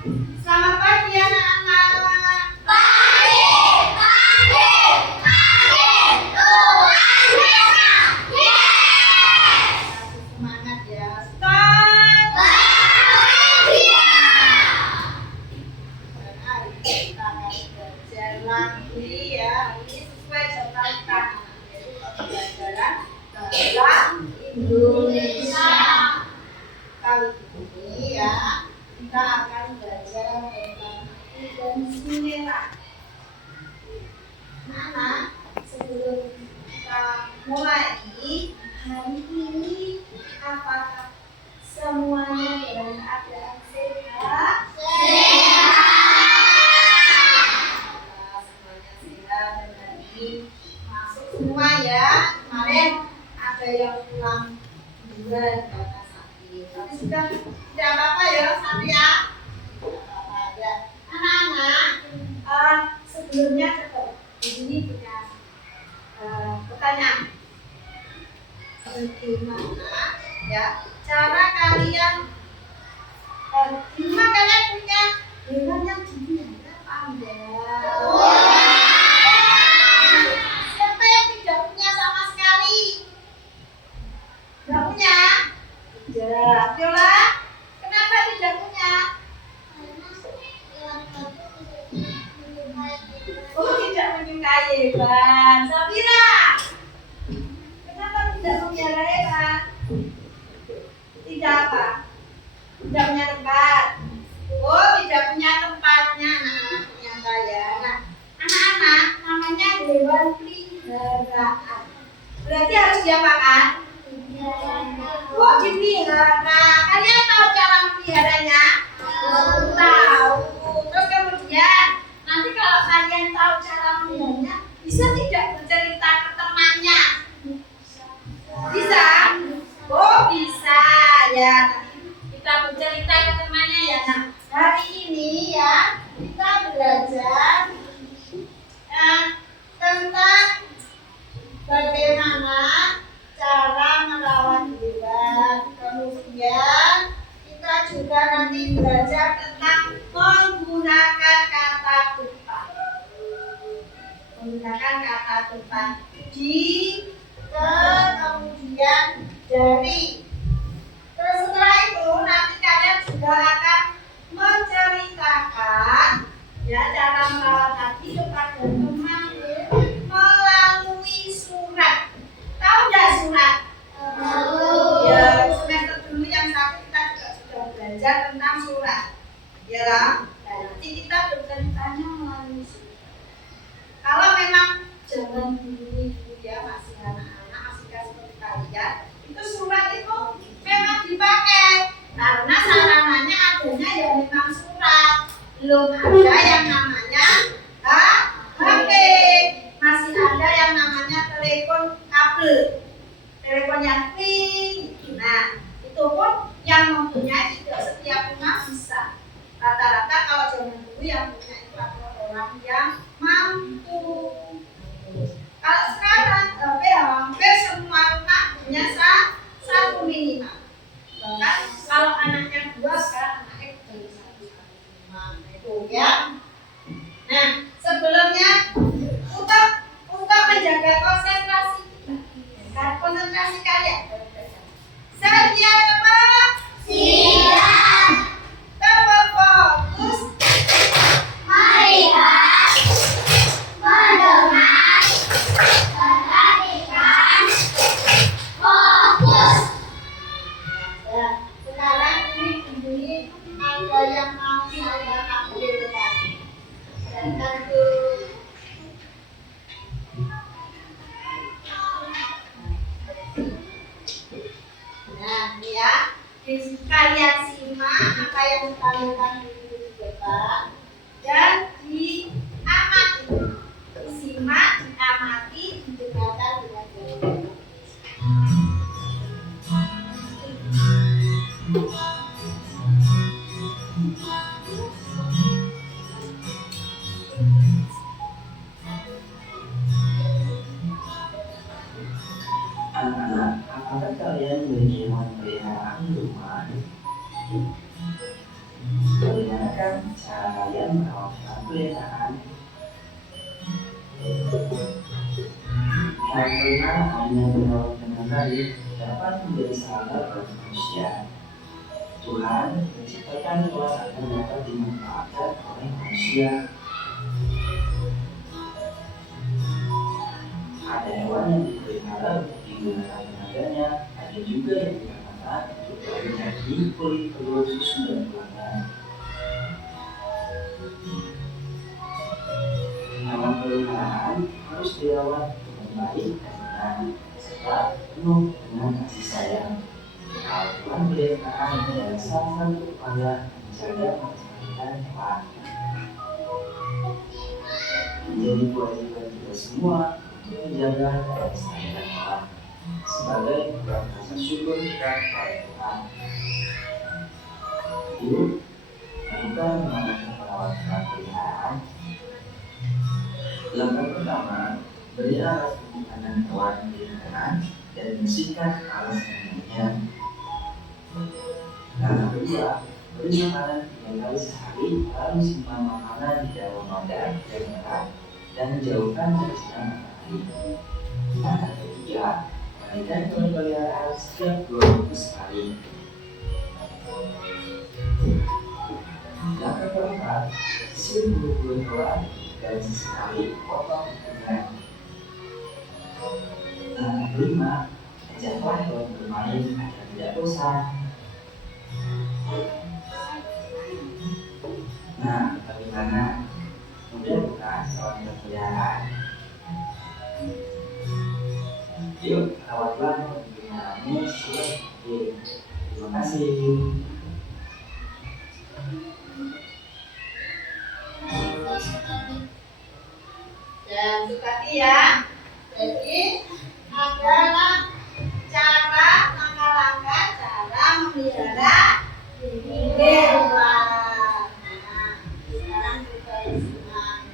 Selamat pagi anak-anak. Pagi, pagi, pagi, Tuhan Yesus. Yes. Semangat ya. Start. Bahagia. Dan hari ini kita akan belajar lagi ya. Ini sesuai jadwal kita. Yaitu pembelajaran bahasa Indonesia. Kali ini ya kita akan belajar tentang arti dan sinera. Anak, sebelum kita mulai hari ini, apakah semuanya dalam keadaan sehat? Sehat. Semuanya sehat dan hari ini masuk semua ya. Kemarin ada yang pulang duluan karena sakit, tapi sudah tidak apa-apa ya, Satria. Tidak apa-apa ya. Anak-anak, sebelumnya coba di sini punya pertanyaan. Bagaimana ya cara kalian gimana kalian punya hewan yang dipelihara apa enggak? Siapa yang tidak punya sama sekali? Tidak punya? Tidak. Viola, kenapa tidak punya? Oh, tidak menyukai hewan. Safira, kenapa tidak memelihara hewan? Tidak apa? Tidak punya tempat. Oh, tidak punya tempatnya. Anak-anak ternyata ya. Nah, anak-anak namanya hewan peliharaan. Berarti harus diapakan? Oh, dipelihara. Kalian tahu cara memeliharanya? Tahu. Terus kemudian nanti kalau kalian tahu cara memeliharanya, bisa tidak bercerita ke temannya? Bisa? Oh, bisa ya. Nanti kita bercerita ke temannya ya. Nah, hari ini ya kita belajar tentang bagaimana cara merawat hewan. Kemudian kita juga nanti belajar tentang menggunakan kata depan. Menggunakan kata depan di, kemudian dari. Terus setelah itu nanti kalian juga akan menceritakan ya cara merawat tadi kepada teman melalui surat. Tahu nggak surat? Ya, semester dulu yang satu kita juga sudah belajar tentang surat. Ya lah. Nah, nanti kita berceritanya melalui surat. Kalau memang zaman dulu ya masih anak-anak, masih seperti kalian, itu surat itu memang dipakai karena sarananya adanya ya memang surat. Belum ada yang namanya HP. Masih ada yang namanya telepon kabel. Telepon yang pink. Nah, itu pun yang mempunyai tidak setiap rumah bisa. Rata-rata kalau zaman dulu yang punya itu adalah orang yang mampu. Kalau sekarang hampir semua rumah punya satu minimal. Bahkan kalau anaknya dua, sekarang anaknya jadi satu minimal. Itu ya. Nah, sebelumnya untuk menjaga konsentrasi kita, konsentrasi kalian. Siap apa? Siap. Tetap fokus. Melihat, mendengar, perhatikan, fokus. Nah, sekarang ini ada yang mau saya tampilkan. Dan tentu nah, ini ya. Kalian simak apa yang ditampilkan di depan dan diamati. Disimak, diamati, didengarkan dengan baik. Anak-anak, apakah kalian memiliki hewan peliharaan di rumah? Bagaimana Bagaimanakah cara kalian merawat hewan peliharaan? Hewan peliharaan yang dirawat dengan baik dapat menjadi sahabat bagi manusia. Tuhan menciptakan hewan agar dapat dimanfaatkan oleh manusia. Ada hewan yang dipelihara untuk digunakan tenaganya, ada juga yang dipelihara untuk bagi daging, kulit, telur, susu, dan tulangnya. Hewan peliharaan harus dirawat dengan baik dan benar, serta penuh dengan kasih sayang. Hewan peliharaan adalah salah satu upaya menjaga kelestarian hewan. Menjadi kewajiban kita semua untuk menjaga kelestarian hewan sebagai bentuk rasa syukur kita kepada Tuhan. Yuk, kita mengenalkan perawat hewan peliharaan. Langkah pertama, beri alas penyimpanan hewan peliharaan dan bersihkan alas kandangnya. Langkah kedua, beri makanan 3 kali sehari, lalu simpan makanan di dalam wadah yang berat dan jauhkan dari sinar matahari. Langkah ketiga, mandikan hewan peliharaan setiap 2 minggu sekali. Langkah keempat, sisir bulu-bulu hewan dan sesekali potong dengan. Langkah kelima, ajaklah hewan bermain agar tidak bosan. Nah, bagaimana? Mudah bukan hewan peliharaan? Yuk, rawatlah hewan peliharaanmu sesuai mungkin. Terima kasih. Dan tadi ya, jadi adalah langkah-langkah cara memelihara hewan. Nah, sekarang kita simak.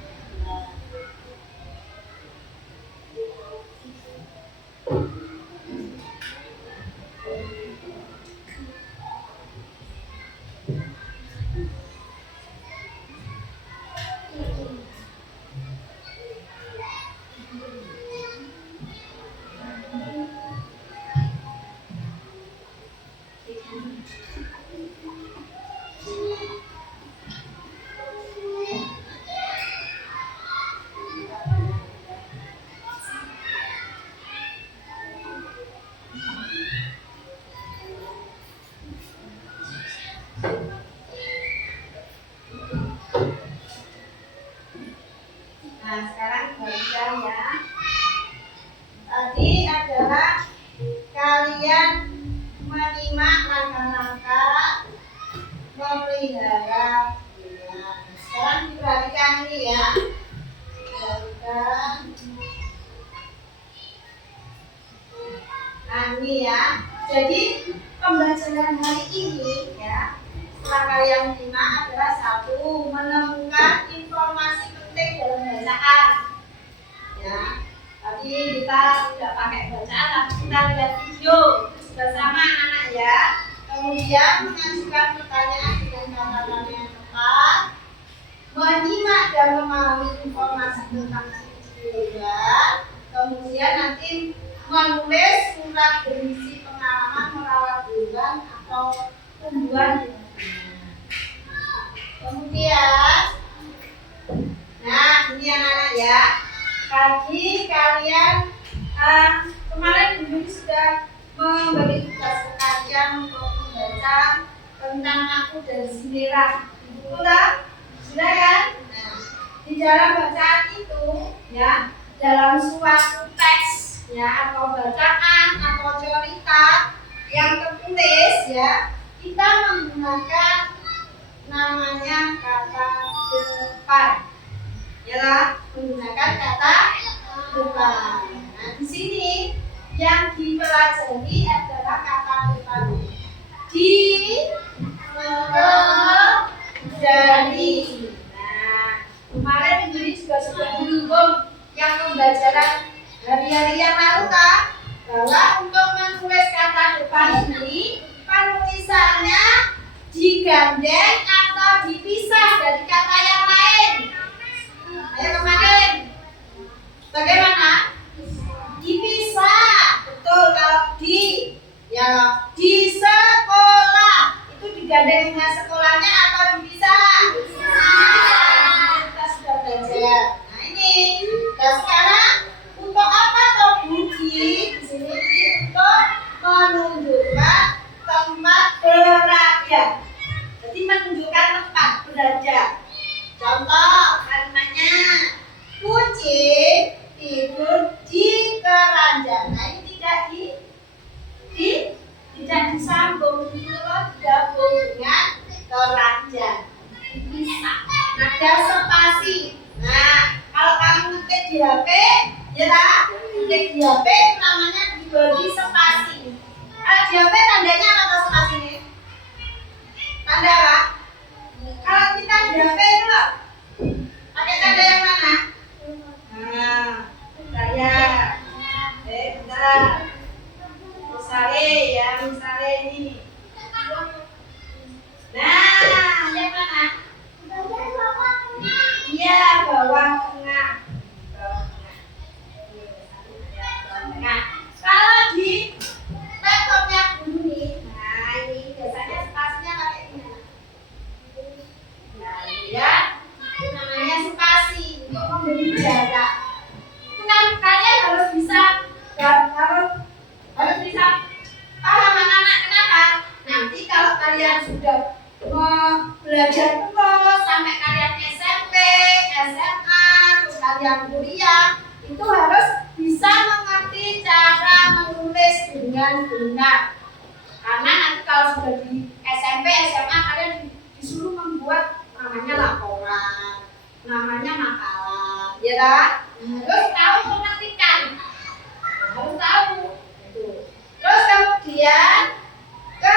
Nah, sekarang bagian ya. Tadi adalah kalian menyimak langkah-langkah memelihara hewan. Sekarang diperhatikan ini ya. Perhatikan. Nah, ini ya. Jadi pembelajaran hari ini ya, setelah kalian menyimak adalah 1, menemukan informasi penting dalam bacaan. Ya, tadi kita tidak pakai bacaan, tapi kita lihat video bersama anak ya. Kemudian mengajukan pertanyaan dengan kata-kata yang tepat, menyimak dan memahami informasi tentang hewan. Kemudian nanti menulis surat berisi pengalaman merawat hewan atau tumbuhan. Kemudian, nah ini anak-anak ya. Tadi kalian kemarin guru sudah memberi tugas ke kalian untuk membaca tentang Aku dan Si Merah. Betul? Sudah kan? Nah, di dalam bacaan itu ya, dalam suatu teks ya atau bacaan atau cerita yang tertulis ya, kita menggunakan namanya kata depan. Ya, menggunakan kata depan. Nah, di sini yang dipelajari adalah kata depan. Dari. Nah, kemarin ini juga sudah menyinggung yang pembelajaran hari-hari yang lalu kan, bahwa untuk menulis kata depan ini penulisannya digandeng atau dipisah derajat. Contoh kalimatnya, kucing tidur di keranjang. Nah ini tidak disambung, digabung dengan keranjang. Bisa. Ada spasi. Nah, kalau kamu ngetik di HP, ya tak? Ngetik di HP itu namanya diberi spasi. Kalau di HP tandanya apa tuh spasi ini? Tanda apa? Kalau kita di HP itu loh, pakai tanda yang mana? Nah, saya. Bentar. Misalnya ini. Nah, yang mana? Iya, bawah tengah. Nah, kalau di laptopnya dulu nih, nah ini biasanya spasinya pakai ini. Nah, ya, itu namanya spasi untuk memberi jarak. Itu kan kalian harus bisa paham anak-anak. Kenapa? Nanti kalau kalian sudah belajar terus sampai kalian SMP, SMA, terus kalian kuliah, itu harus bisa mengerti cara menulis dengan benar. Karena nanti kalau sudah di SMP, SMA kalian disuruh membuat namanya laporan, namanya makalah, ya kan? Harus tahu mengertikan, harus tahu. Terus kemudian ke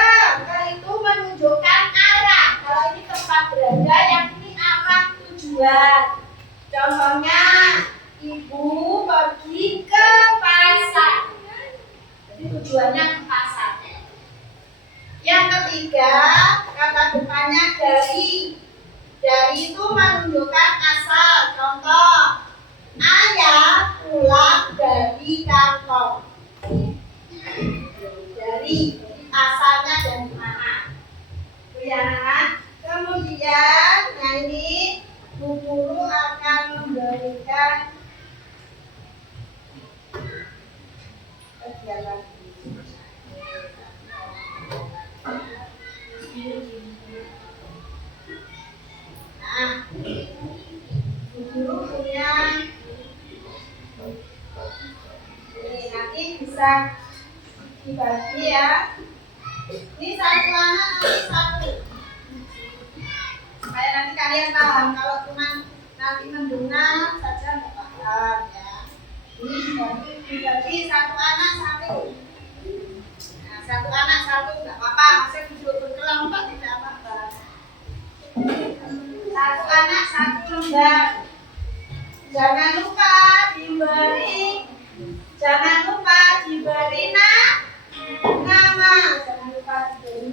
itu menunjukkan arah. Kalau ini tempat berada, yang ini arah tujuan. Contohnya, ibu pergi ke pasar. Jadi tujuannya ke pasar. Yang ketiga, kata depannya dari. Dari itu menunjukkan asal. Contoh, ayah pulang dari kantor. Dari asalnya dari mana? Itu ya. Kemudian, nah ini Bu Guru akan memberikan kegiatan. Nah, Bu Guru punya ini nanti bisa dibagi ya. Ini satu anak, nanti satu. Supaya nanti kalian paham. Kalau cuma nanti mendengar saja nggak paham ya. Ini dibagi satu anak satu. Nah, satu anak satu nggak apa-apa. Masih duduk berkelompok tidak apa-apa. Satu anak satu lembar. Jangan lupa diberi nama. Jangan lupa diberi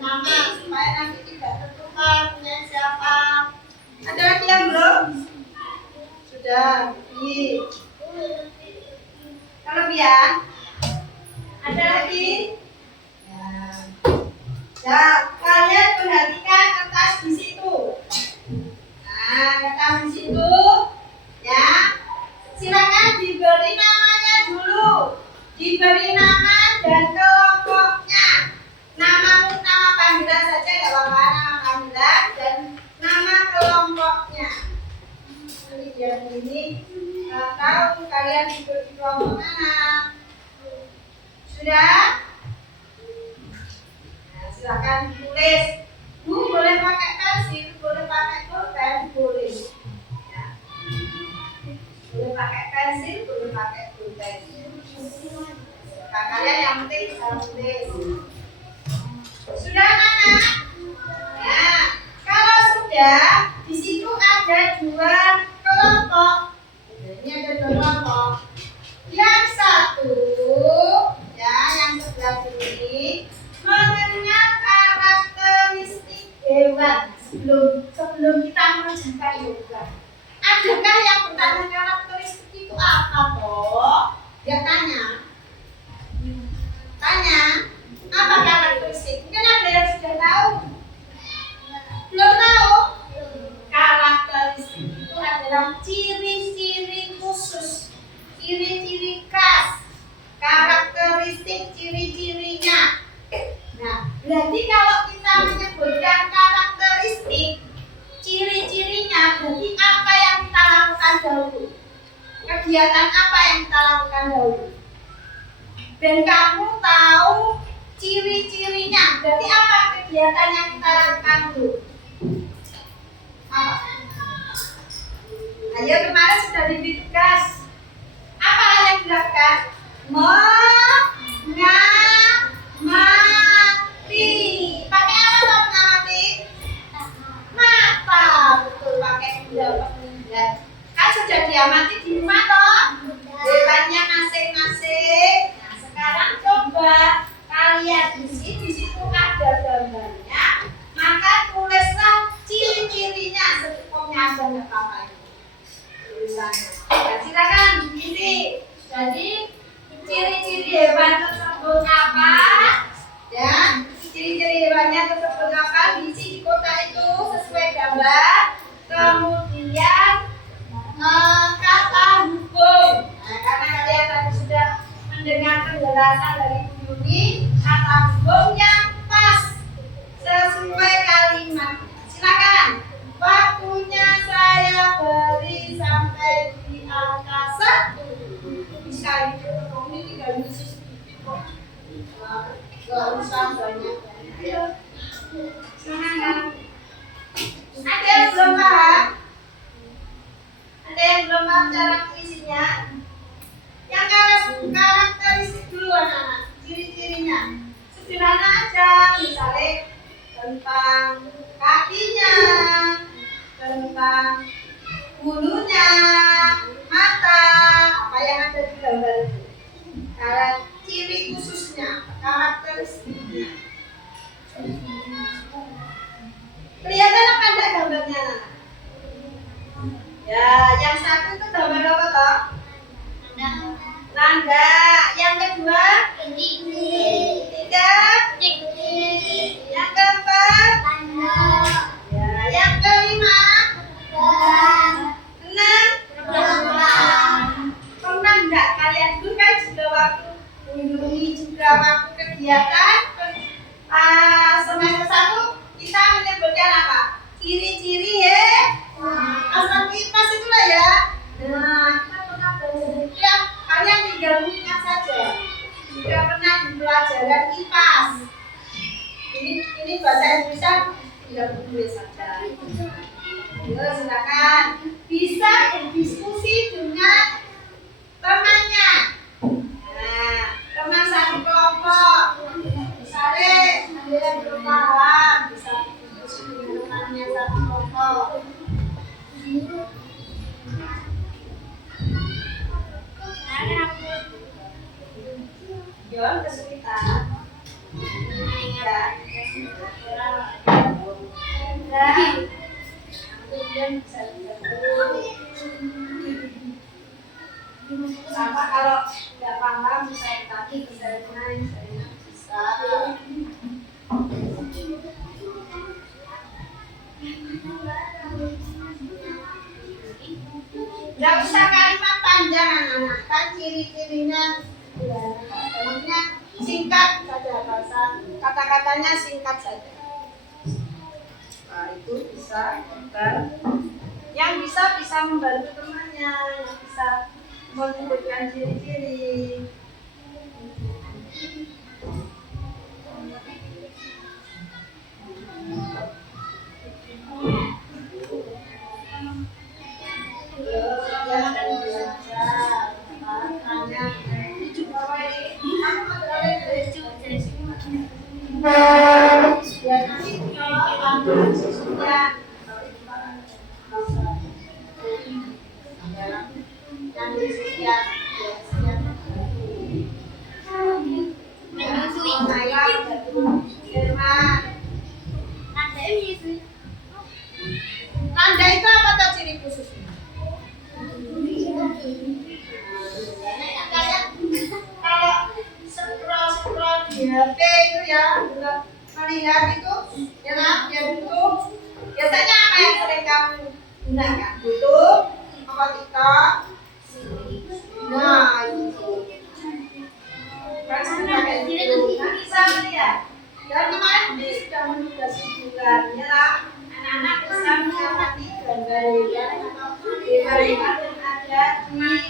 nama supaya nanti tidak tertukar punya siapa. Ada lagi yang belum? Sudah. Kelebihan? Ada lagi? Ya, kalian perhatikan kertas di situ. Nah, kertas di situ, ya. Silakan diberi namanya dulu. Diberi nama dan kelompoknya. Nama panggilan saja nggak apa-apa, nama panggilan dan nama kelompoknya. Ini biar ini tahu kalian duduk di kelompok mana. Sudah? Nah, silakan ditulis. Bu boleh pakai pensil, boleh pakai pulpen, boleh. Ya. Boleh pakai pensil, boleh pakai pulpen. Nah, kalian yang penting bisa tulis. Sudah anak? Nah, kalau sudah, di situ ada dua kelompok. Ini ada dua kelompok. Yang satu, ya, yang sebelah sini mengenal karakteristik hewan. Sebelum kita mengerjakan yoga, adakah yang bertanya karakteristik itu apa toh? Dia tanya, apa karakteristik? Mungkin ada yang sudah tahu, belum tahu. Karakteristik itu adalah ciri-ciri khusus, ciri-ciri khas, karakteristik ciri-cirinya. Nah, berarti kalau kita menyebutkan karakteristik, ciri kegiatan apa yang kita lakukan dahulu? Dan kamu tahu ciri-cirinya. Berarti apa kegiatan yang kita lakukan dulu? Apa? Ayo, kemarin sudah diberi tugas. Apa hal yang dilakukan? Mengamati. Pakai apa kalau mengamati? Mata. Betul, pakai indera penglihatan. Kan sudah diamati di rumah toh? Hewannya masing-masing. Nah, sekarang coba kalian isi, di situ ada gambarnya. Maka tulislah ciri-cirinya. Secukupnya ada nggak apa-apa ini tulisannya. Nah, silakan isi. Jadi ciri-ciri hewan tersebut apa? Ya, ciri-ciri hewannya tersebut apa? Diisi di kotak itu sesuai gambar. Kemudian kata hubung. Nah, karena kalian tadi sudah mendengar penjelasan dari Bu Yuni, kata hubung yang pas sesuai kalimat. Silakan. Waktunya saya beri sampai di angka 1. Bisa itu, ini tinggal isi sedikit kok. Gak usah banyak. Ayo. Silakan. Ada yang belum paham? Ada yang belum paham cara mengisinya? Yang karakteristik dulu anak-anak, ciri-cirinya. Sederhana aja, misalnya tentang kakinya, tentang bulunya, mata, apa yang ada di gambar itu. Ciri khususnya, karakteristiknya. Kelihatan apa enggak gambarnya? Ya, yang satu itu gambar apa toh? Nangga. Yang kedua? Tiga. Yang keempat? Ya, yang kelima? 6. Pernah enggak kalian dulu kan juga waktu ini juga waktu kegiatan semester 1 kita menyebutkan apa? Ciri-ciri ya. Asal kipas itulah ya. Nah, kita pernah belajar ya. Kalian tinggal mengingat saja. Jika pernah di pelajaran kipas. Ini bahasa Indonesia tinggal tulis saja. Yuk, silakan. Bisa berdiskusi dengan temannya. Nah, teman satu kelompok. Misalnya ada yang belum paham, bisa berdiskusi dengan temannya satu kelompok. John kesulitan. Ya. Kemudian bisa sama kalau tidak paham bisa kaki, bisa naik, bisa. Tidak usah kalimat panjang anak-anak, kan ciri-cirinya maksudnya singkat saja, bahasa kata-katanya singkat saja. Nah, itu bisa yang bisa membantu temannya, yang bisa menyebutkan ciri-ciri. Tanda itu apa tuh ciri khususnya? Kalau scroll di HP itu ya, melihat itu, ya YouTube. Biasanya apa yang sering kamu gunakan? YouTube, apa TikTok? Nah, itu. Kan sudah kayak gitu. Kan bisa melihat. Dan kemarin ini sudah menugasi juga, ya. Anak-anak bisa mengamati gambar-gambar atau hewan yang ada di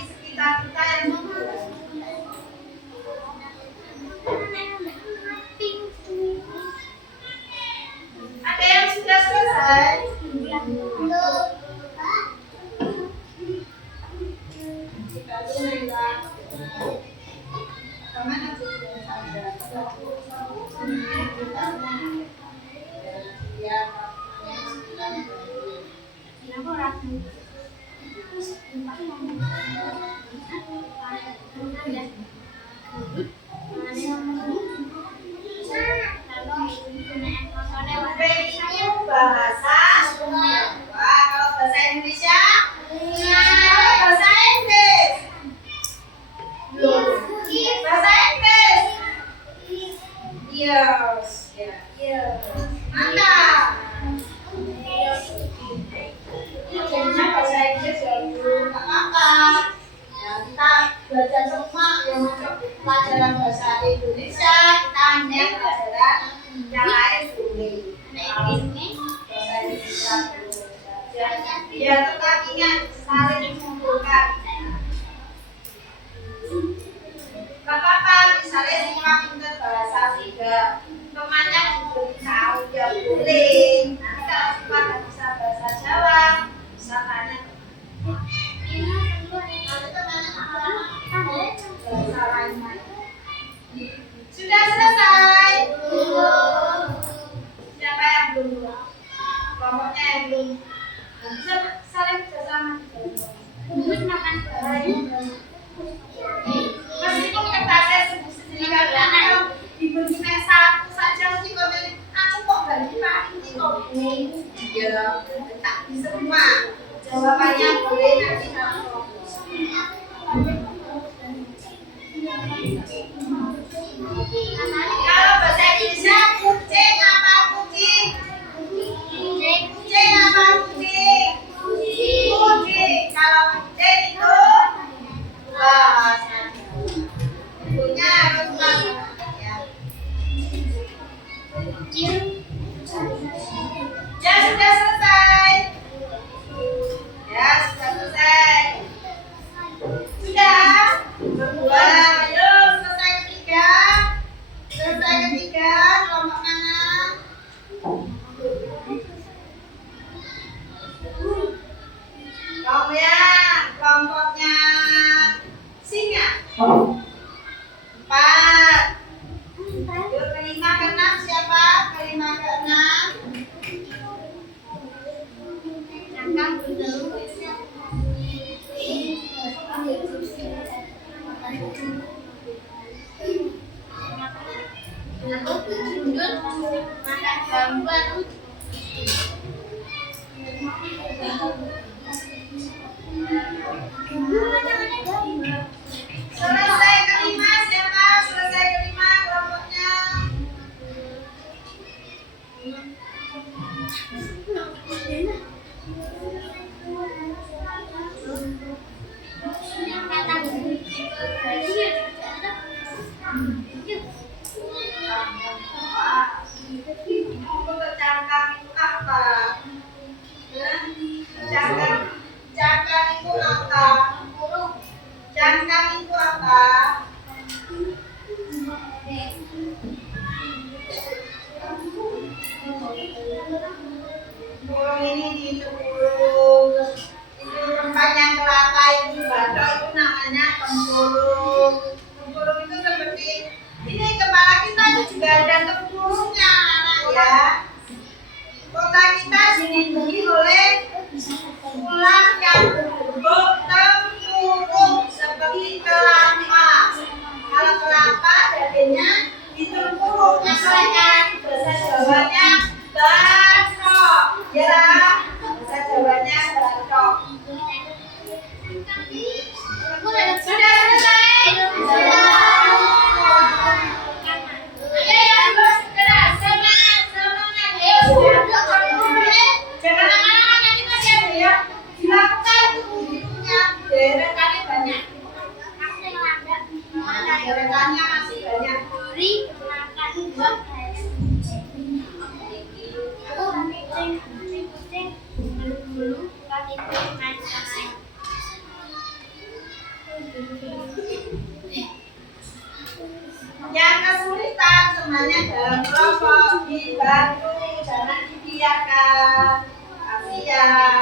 Bahasa Sunda. Kalau bahasa Indonesia, kalau bahasa Inggris, bahasa Inggris, yes, mantap. Jadinya bahasa Inggris ya dulu nggak apa-apa. Ya, kita belajar semua yang masuk pelajaran bahasa Indonesia, kita hanya pelajaran yang lain boleh. Bahasa Indonesia dulu. Ya tetap ingat saling mengumpulkan. Gak apa-apa, misalnya semua pintar bahasa tiga, temannya diberitahu ya boleh. Nanti kalau semua nggak bisa bahasa Jawa, bisa tanya bahasa lain. Sudah selesai. Siapa yang belum? Kelompoknya yang belum. Bisa saling bersama. Meskipun kertasnya sendiri karena kalau diberi satu saja mesti komen aku kok bagi Pak ini kok ya tak bisa semua jawabannya boleh nanti kalau bahasa Indonesia kucing apa kucing? Kucing apa kucing? Kucing. Kalau kucing itu bahasa punya rumah ya. Ya sudah selesai. Ya sudah selesai. Sudah. Berdua. Yuk selesai ketiga. Selesai ketiga. Kelompok mana? Kamu ya. Kelompoknya singa. 4. Yuk kelima ke 6 siapa? Kelima ke 6. Selesai kelima siapa? Selesai kelima kelompoknya. Untuk cangkang itu apa? Cangkang itu apa? Cangkang itu apa? Burung ini ditempurung. Itu rempahnya kelapa itu batok itu namanya tempurung. Tempurung itu seperti ini kepala kita itu juga ada tempurungnya anak ya. Kota kita dilindungi oleh tulang yang berbentuk tempurung seperti kelapa. Kalau kelapa dagingnya ditempurung, namanya bahasa Jawanya batok. Ya, bahasa Jawanya batok. Sudah selesai? Ayo yang segera semangat semangat. Jangan lama-lama nanti masih ada ya. Dilakukan tujuannya deretannya banyak. Mana deretannya masih banyak. Yang kesulitan semuanya dalam kelompok dibantu, jangan dibiarkan. Kasihan.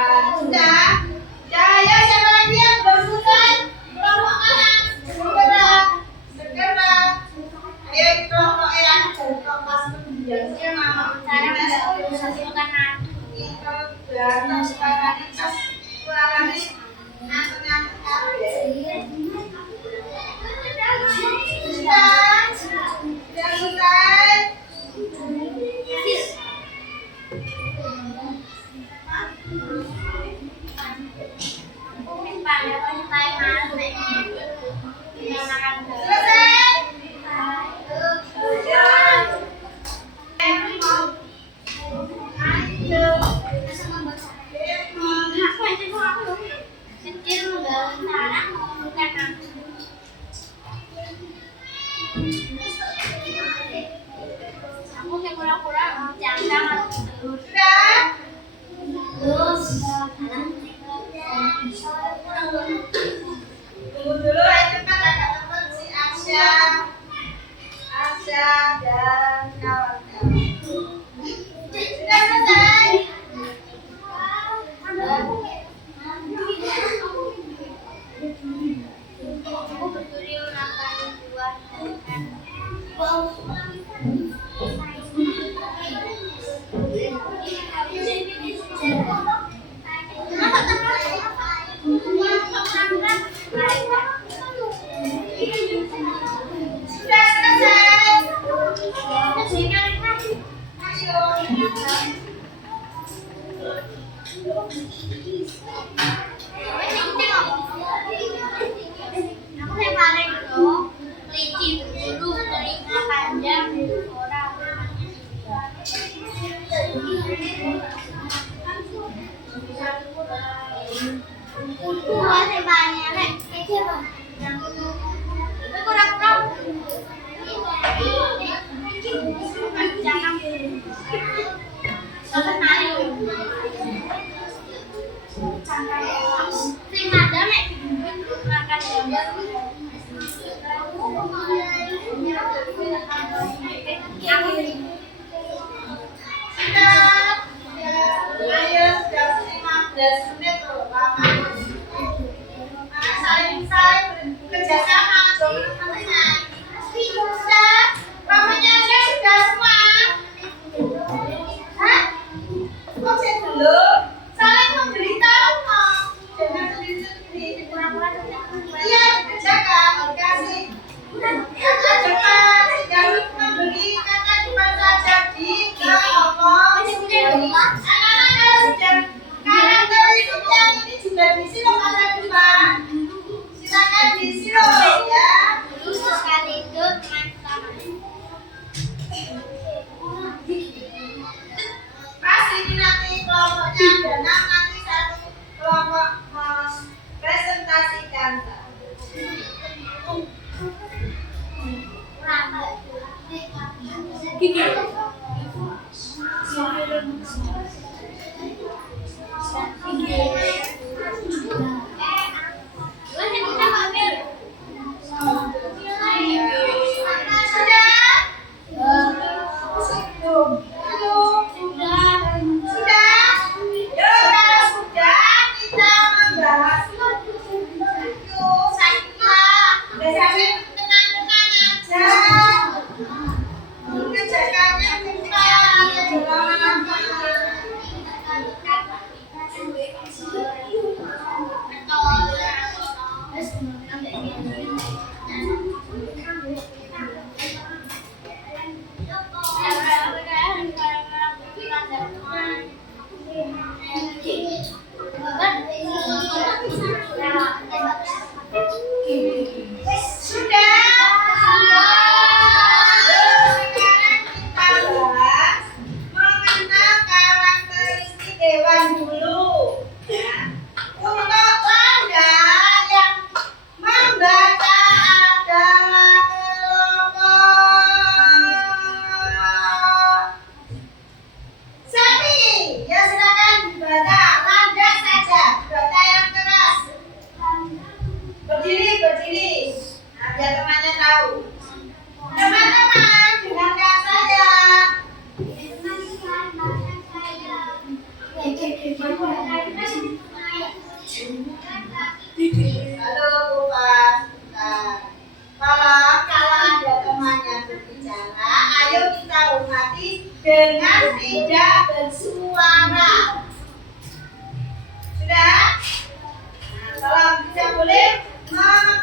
Dan sekarang ini pas suaranya ngantuk-ngantuk kabeh. Sudah selesai. Tunggu dulu, ayo cepat ada teman si Asya dan kawan-kawan. Sudah selesai. Sudah selesai. Ayo. Ayo, sudah 15 menit loh, lama. Saling kerjasama, teman-temannya. Sudah, ramenya sudah semua. Hah? Kok saya dulu? Saling memberitahu kok. Jangan sendiri-sendiri. Iya, dikerjakan, dikasih. Ajakan, jangan memberi kata cuma saja di ngomong. Anak-anak kalau sudah karakter yang ini juga disi loh kata cuma. Silakan disi loh.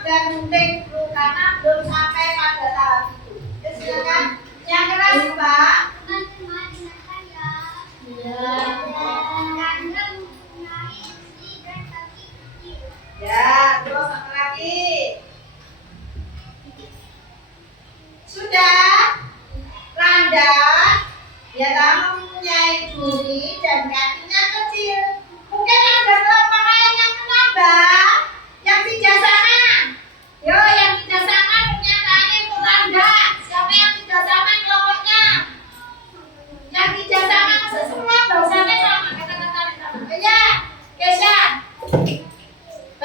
dan gunting dulu karena belum sampai pada tahap itu. Ya, silakan. Yang keras, Mbak. Ya, terus apa lagi? Sudah landas, dia tak mempunyai duri dan kakinya kecil. Mungkin ada kelompok lain yang menambah, yang tidak sama. Yo, yang tidak sama pernyataannya itu landas. Siapa yang tidak sama kelompoknya? Yang tidak sama masa semua bahasanya sama, kata-kata sama. Oh ya, Kesha.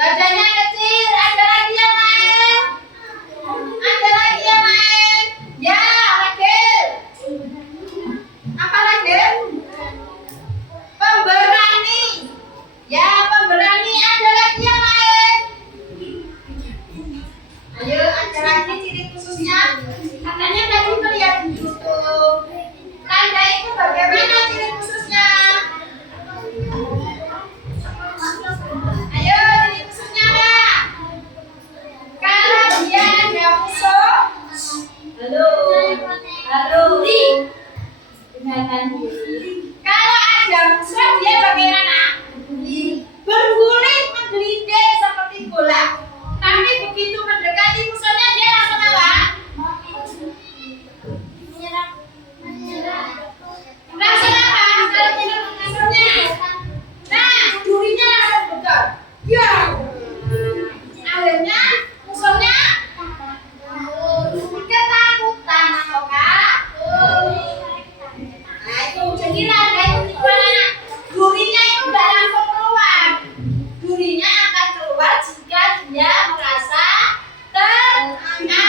Badannya kecil, ada lagi yang lain? Ada lagi yang lain? Ya, Ragil. Apa Ragil? Pemberani. Ya, pemberani. Ada lagi yang lain? Ayo, ada lagi ciri khususnya. Katanya tadi melihat di YouTube. Tanda itu bagaimana ciri khususnya? Ayo, ciri khususnya apa? Kalau dia ada musuh. Halo. Dengarkan diri. Kalau ada musuh dia bagaimana? Berguling menggelinding seperti bola. Tapi begitu mendekati musuhnya dia langsung apa? Langsung apa? Kalau tidak musuhnya. Nah, durinya langsung begal. Ya. Akhirnya musuhnya ketakutan ataukah? Nah itu jadi lantai itu gimana? Durinya itu nggak langsung keluar. Durinya akan keluar jika dia merasa terancam.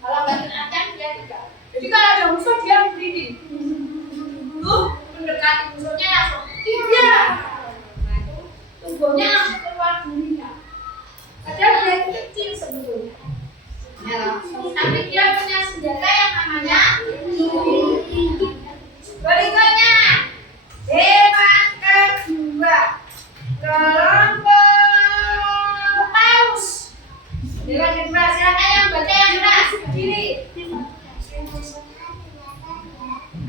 Kalau nggak terancam dia tidak. Jadi kalau ada musuh dia berdiri. Mendekati musuhnya langsung iya. Nah itu tubuhnya langsung keluar durinya. Padahal dia itu kecil sebetulnya. Ya, tapi dia punya senjata yang namanya duri. Berikutnya, hewan kedua, kelompok paus. Hewan kedua, silakan yang baca yang keras berdiri.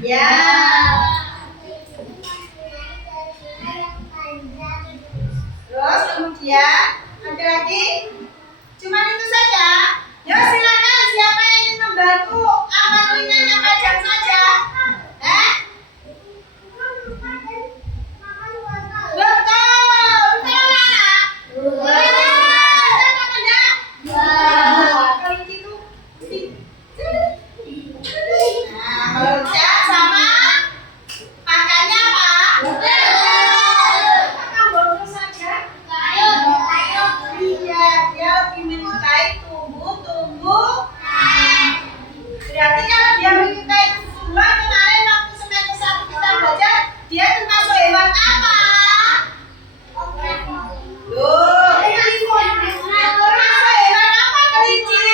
Ya. Terus kemudian ada lagi? Cuma itu saja. Ya silakan siapa yang ingin membantu apa telinganya panjang saja. Betul. Betul anak. Kelinci itu. Nah, kelinci sama makannya apa? Makan botol saja. Iya, dia lebih menyukai tumbuh-tumbuh. Berarti kalau dia menyukai tumbuh-tumbuhan, kemarin waktu semester 1 kita belajar, dia termasuk hewan apa? Loh, termasuk hewan apa kelinci?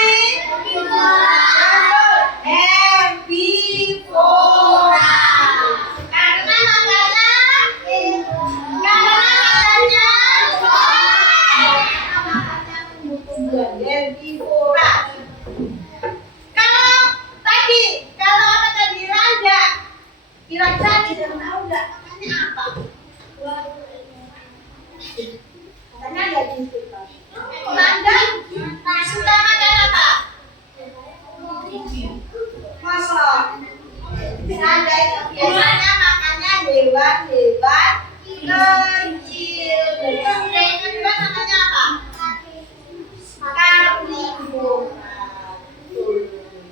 Herbivora. Karena makannya tumbuh-tumbuhan, herbivora. Kalau apa tadi raja, kira-kira dia tahu nggak namanya apa? Katanya dia gitu. Manda suka makan apa? Kosong. Manda itu biasanya makannya hewan-hewan kecil. Yang kedua namanya apa? Karnivora.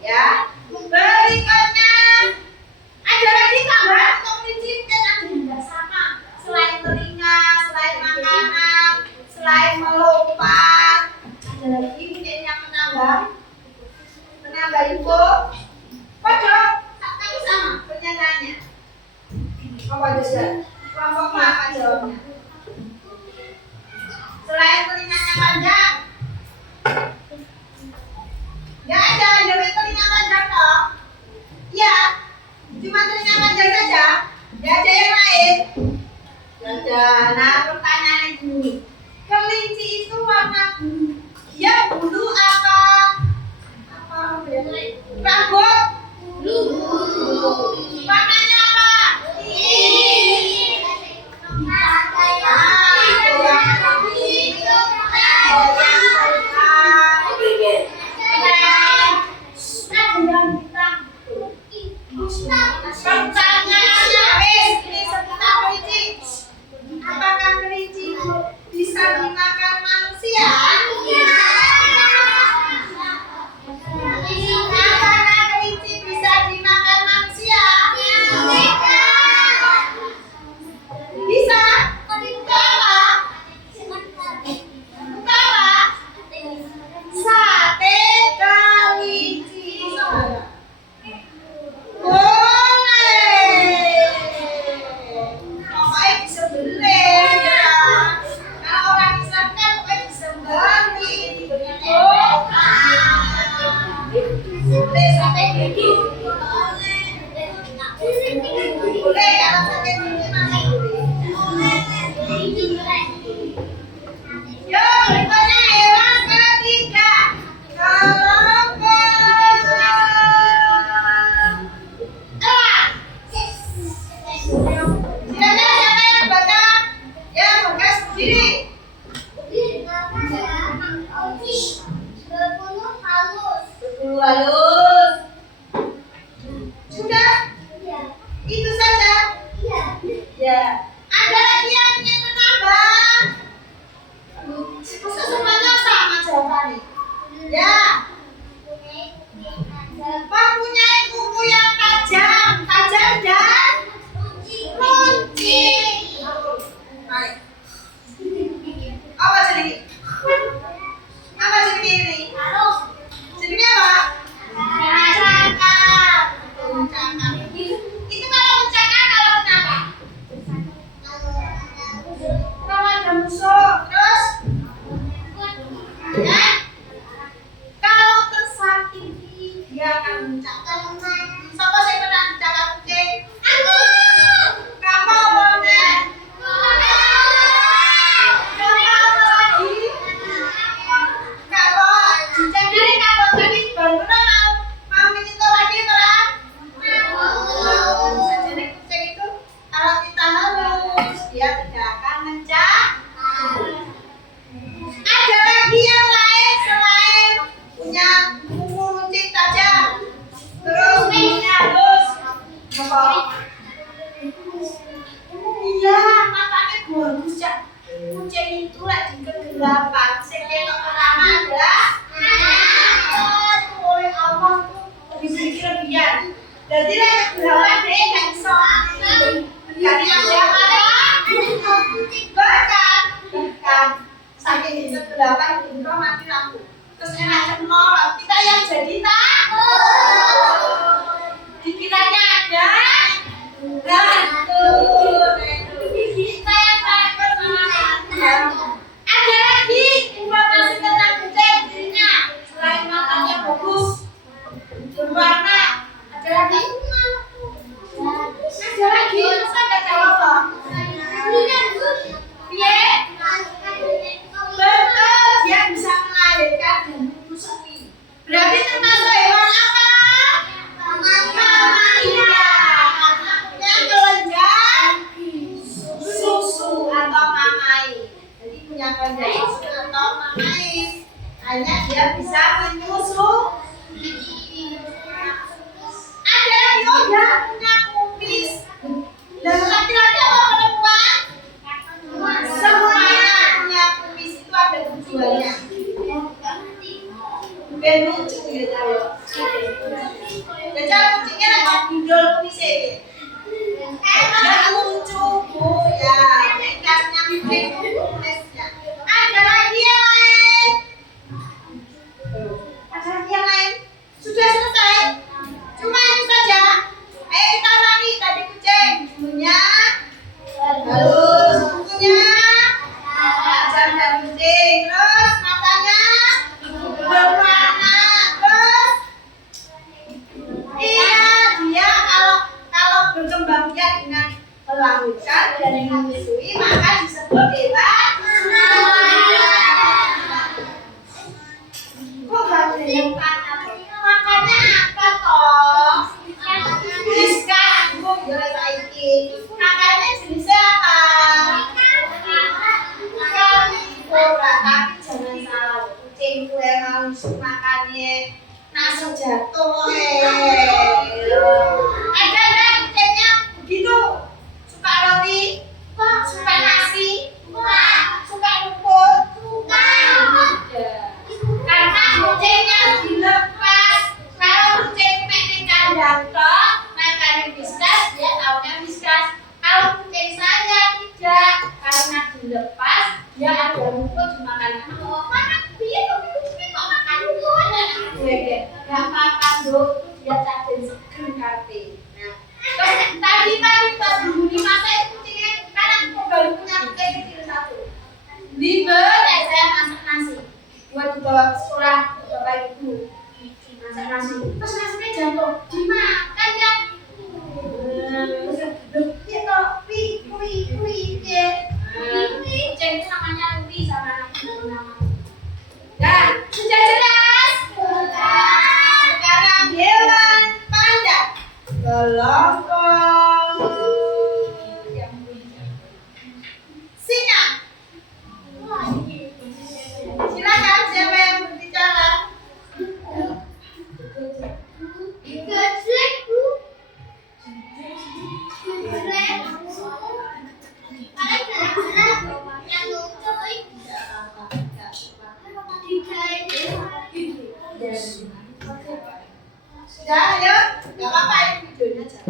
Ya. Berikutnya ada lagi tambahan untuk kelinci mungkin ada yang tidak sama. Selain telinga, selain makanan, selain melompat, ada lagi mungkin yang menambah info. Padahal tapi sama pernyataannya. Apa aja? Kelompokmu apa jawabnya? Selain telinganya panjang. Nggak ada, jawab telinga panjang toh. Iya, cuma telinga panjang saja. Nggak ada yang lain. Nggak ada. Nah, pertanyaannya gini. kelinci itu warna bulu. Dia bulu apa? Rambut? Warnanya apa? Pertanyaannya, ini seputar kelinci. Apakah kelinci bisa dimakan manusia? Apakah kelinci bisa dimakan manusia? Bisa? Apa? Apa? Sate kelinci. Boleh. Pokoknya disembelih ya. Kalau orang Islam kan pokoknya disembelih, begitu. Boleh sate kelinci. Boleh kalau sate kelinci mana boleh. Yuk, berikutnya hewan ketiga. Silakan siapa yang baca? Yang bekas sendiri. Berbulu halus. Sudah? Itu saja. Ya. Ada lagi yang ingin menambah? Semuanya sama jawabannya. Ya. Mempunyai kuku yang tajam dan runcing. Baik. Apa jadi? Apa jadi ini? Jadinya apa? Cakar. Itu kalau mencakar kalau kenapa? Kalau ada musuh, terus? Ya? Kalau tersakiti dia akan mencakar. Siapa sih pernah mencakar kucing? Kamu boleh. Kamu apa lagi? Kalau jadi kalau tadi baru mau menyentuh lagi terang. Jadi kucing itu kalau kita halus dia tidak akan mencakar. Ada lagi yang lain selain punya kuku runcing tajam, terus punya halus, apa? Iya, matanya bagus ya. Kucing itu lagi kegelapan. Seketok pertama adalah oleh Allah tuh diberi kelebihan. Jadi lagi kegelapan dia nggak bisa. Jadi ada apa? Bahkan saking kegelapan itu mati lampu. Terus enak cemorot. Kita yang jadi takut. Dikiranya ada. Kita yang takut. Ada lagi informasi tentang kucing dirinya. Selain matanya bagus, berwarna, ada lagi. Ada lagi. Masa nggak jawab loh? Iya. Betul, dia bisa melahirkan dan menyusui. Berarti termasuk hewan apa? Mamalia. Yang kelenjar susu atau mamai. Jadi punya kelenjar susu atau mamai. Hanya dia bisa menyusui. Ada lagi dia punya kumis. Dan laki-laki apa perempuan? Semuanya punya kumis itu ada tujuannya. Bukan lucu ya jauh. Jadi kucingnya ada bidol kumisnya. Nggak lucu bu ya. Kelasnya bikin kumisnya. Ada lagi yang lain? Ada lagi yang lain? Sudah selesai? Cuma itu saja. Ayo kita ulangi tadi kucing. Bulunya halus, kukunya tajam dan runcing. Terus matanya berwarna. Terus iya dia kalau berkembang biak dengan melahirkan dan menyusui maka disebut hewan. langsung jatuh. Ada kucingnya begitu, suka roti, suka nasi, suka rumput, karena kucingnya dilepas. Kalau kucing pengen kandang toh, makan whiskas, dia taunya whiskas. Kalau kucing saya tidak, karena dilepas, dia ada rumput dimakan. Mana begitu kucing kok makan rumput? Gak apa-apa dok, dia cabai seger kate. Nah, tadi pas dulu di masa itu kucingnya, karena aku baru punya kucing kecil satu. Libet, saya masak nasi buat dibawa ke sekolah bapak ibu. Masak nasi, terus nasinya jatuh, dimakan ya. Kucing itu namanya Ruri sama nama. Dan sudah jelas. Sekarang hewan panda. Kelongkong. Singa. Silakan siapa yang berbicara. Sudah, ayo. Gak apa-apa, itu videonya aja.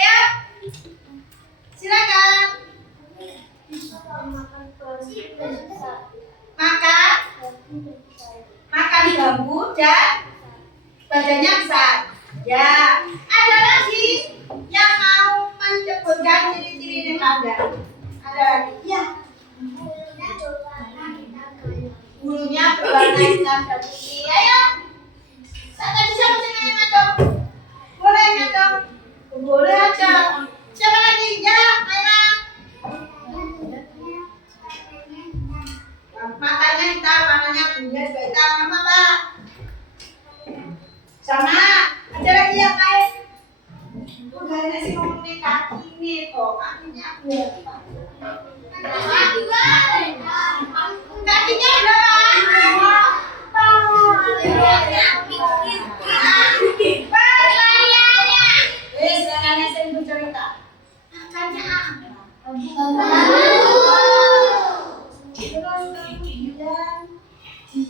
Ayo. Silakan. Makan bambu dan badannya besar. Ya. Ada lagi yang mau menyebutkan ciri-ciri ini panda. Ada lagi. Ya. Bulunya berwarna hitam dan putih. Ayo. Tadi siapa sih yang ngacok? Boleh ngacok? Boleh aja. Siapa lagi? Ya, Aina. Matanya hitam, warnanya bulunya juga hitam. Apa? Sama. Ada lagi yang lain? Udah ada sih ngomongin kaki ini kok. Kakinya berapa? Kakinya berapa?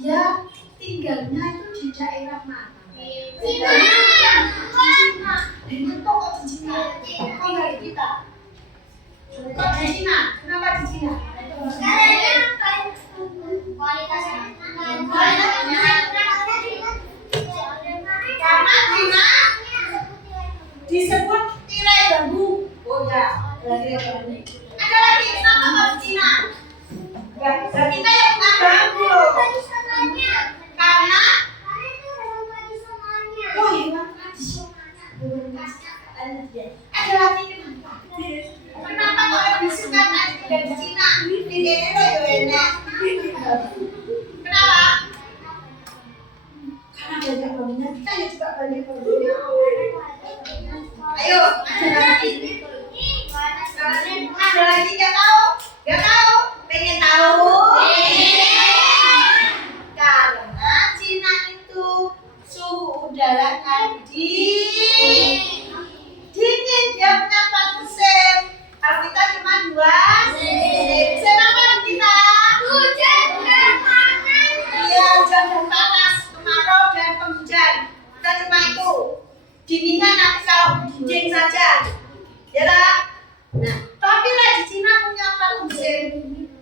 Dia tinggalnya itu di daerah mana? Cina. Itu kok di Cina? Kok nggak di kita? Kok di Cina? Kenapa di Cina? Karena Cina disebut tirai bambu. Oh ya, ada lagi kenapa kok di Cina? Berarti kita yang bukan bambu. Karena oh hewan tradisionalnya. Ada lagi kenapa? Kenapa kok lebih suka dari Cina? Ini enak. Kenapa? Karena banyak bambunya, kita ya juga banyak bambunya. Ayo, ada lagi. Ada lagi nggak tahu? Nggak tahu? Pengen tahu? Karena Cina itu suhu udaranya dingin, dia punya 4 musim. Kalau kita cuma 2 musim. Musim apa di kita? Hujan dan panas. Iya, hujan dan panas, kemarau dan penghujan. Kita cuma itu. Dinginnya nanti kalau dingin saja. Ya lah. Nah, tapi lah di Cina punya 4 musim.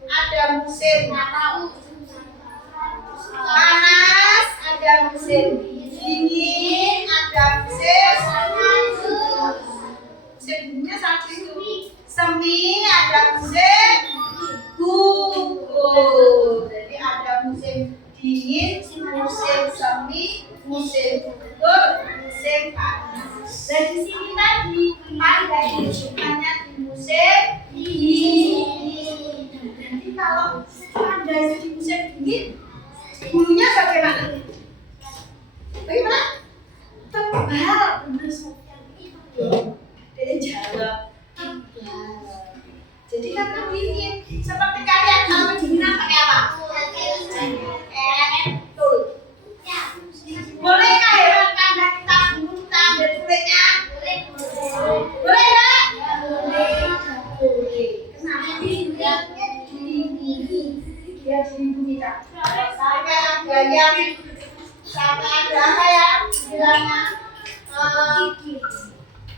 Ada musim panas, ada musim dingin, ada musim dinginnya satu itu semi, ada musim gugur. Jadi ada musim dingin, musim semi, musim gugur, musim panas. Dan di sini tadi panda itu hanya di musim dingin. Jadi kalau panda itu di musim dingin, bulunya bagaimana? Bagaimana? Tebal, benar Sofian itu. Dia jawab tebal. Jadi karena dingin, seperti kalian kalau kedinginan pakai apa? Betul. Boleh dia bunyi tak? Sampai ada yang apa ya? Bilangnya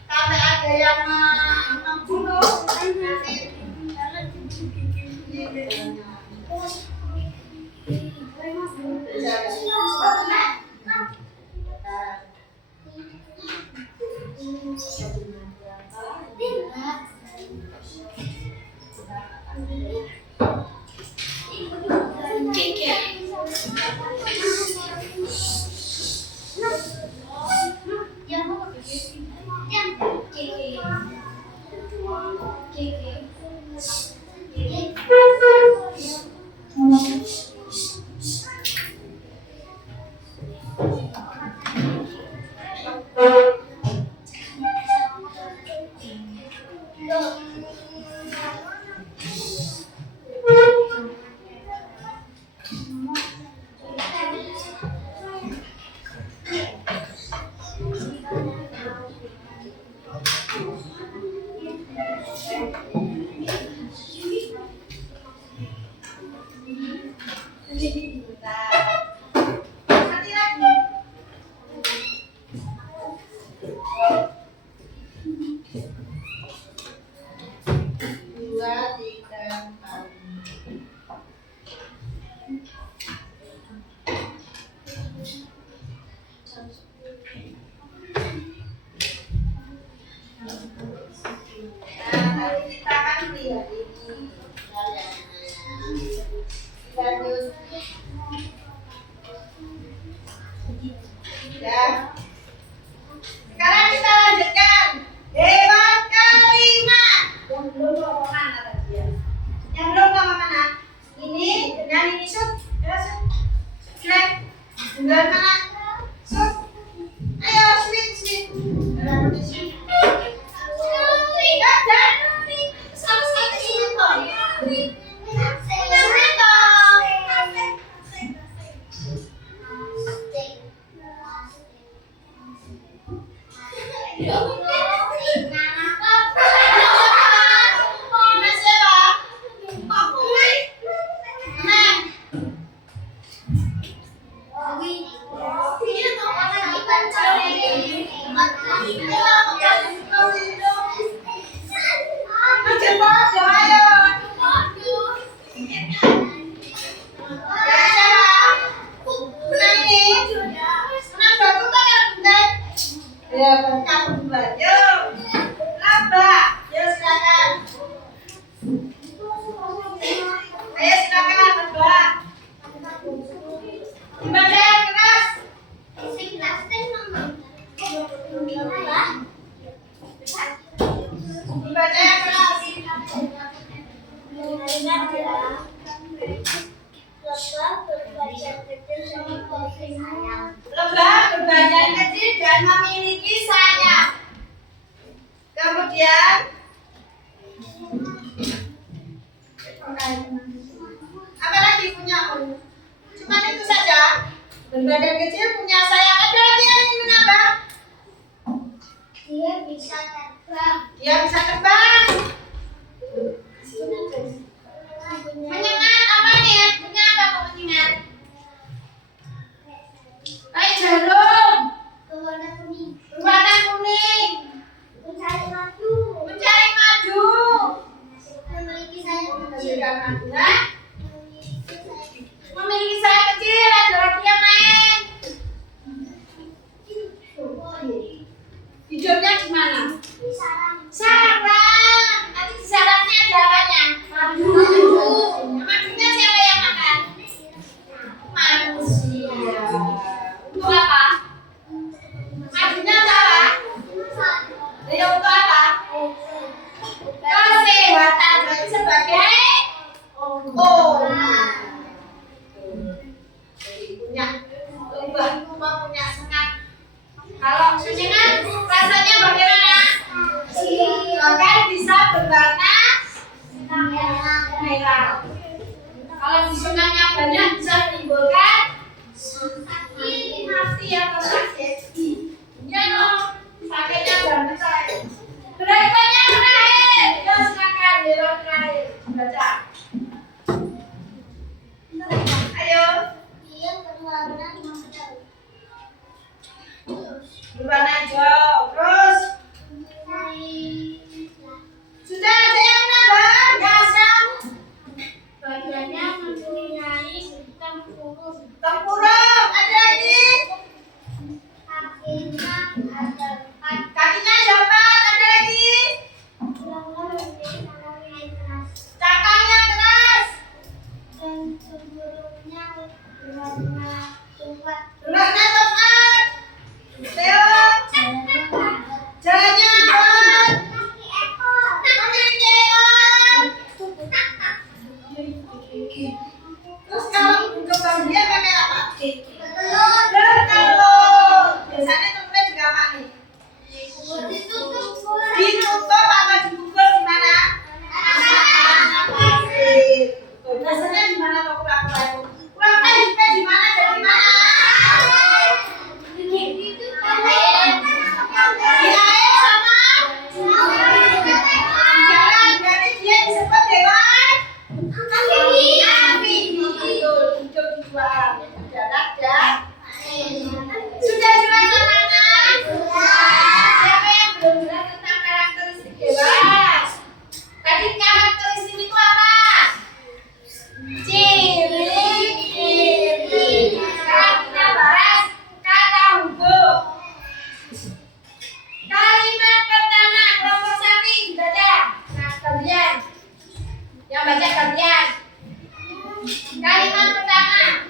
sampai ada yang membunuh. Ya. Sekarang kita lanjutkan hewan kelima. Yang belum bawa mana tadi ya? Yang belum bawa mana? Ini dengan ini sud. Ya sud. Sud. Dengan mana? Sud. Ayo sweet sweet. Dalam di sini. Dan sama-sama ini toh. Ya, kamu baju. Laba, ya silakan. Ayo silakan laba. Dibaca yang keras. Dibaca yang keras. Lebah berbadan kecil dan memiliki sayap. Kemudian apa lagi punya? Cuma itu saja. Berbadan kecil punya sayap. Ada lagi yang ingin menambah? Dia bisa terbang. Dia bisa terbang. Menyengat apa nih? Punya apa kok menyengat? Kayak jarum. Berwarna kuning. Berwarna kuning. Mencari madu. Mencari madu. Memiliki sayap kecil. Menghasilkan madu. Nah, Memiliki sayap kecil. memiliki sayap kecil. Ada lagi yang lain. Hidupnya gimana? Di sarang. Sarang. Nanti di sarangnya ada apanya? Madu. Madunya siapa yang makan? Manusia. Untuk apa? Madunya untuk apa? Ya untuk apa? Kesehatan. Berarti sebagai obat. Jadi punya ubah rumah punya sengat. Kalau menyengat rasanya bagaimana? Bahkan bisa berwarna merah. Kalau disunatnya banyak bisa menimbulkan sakit hati atau sakit. Ya dong, sakitnya banget saya. Berikutnya terakhir, ya silakan hewan terakhir baca. Yang baca gantian. Kalimat pertama.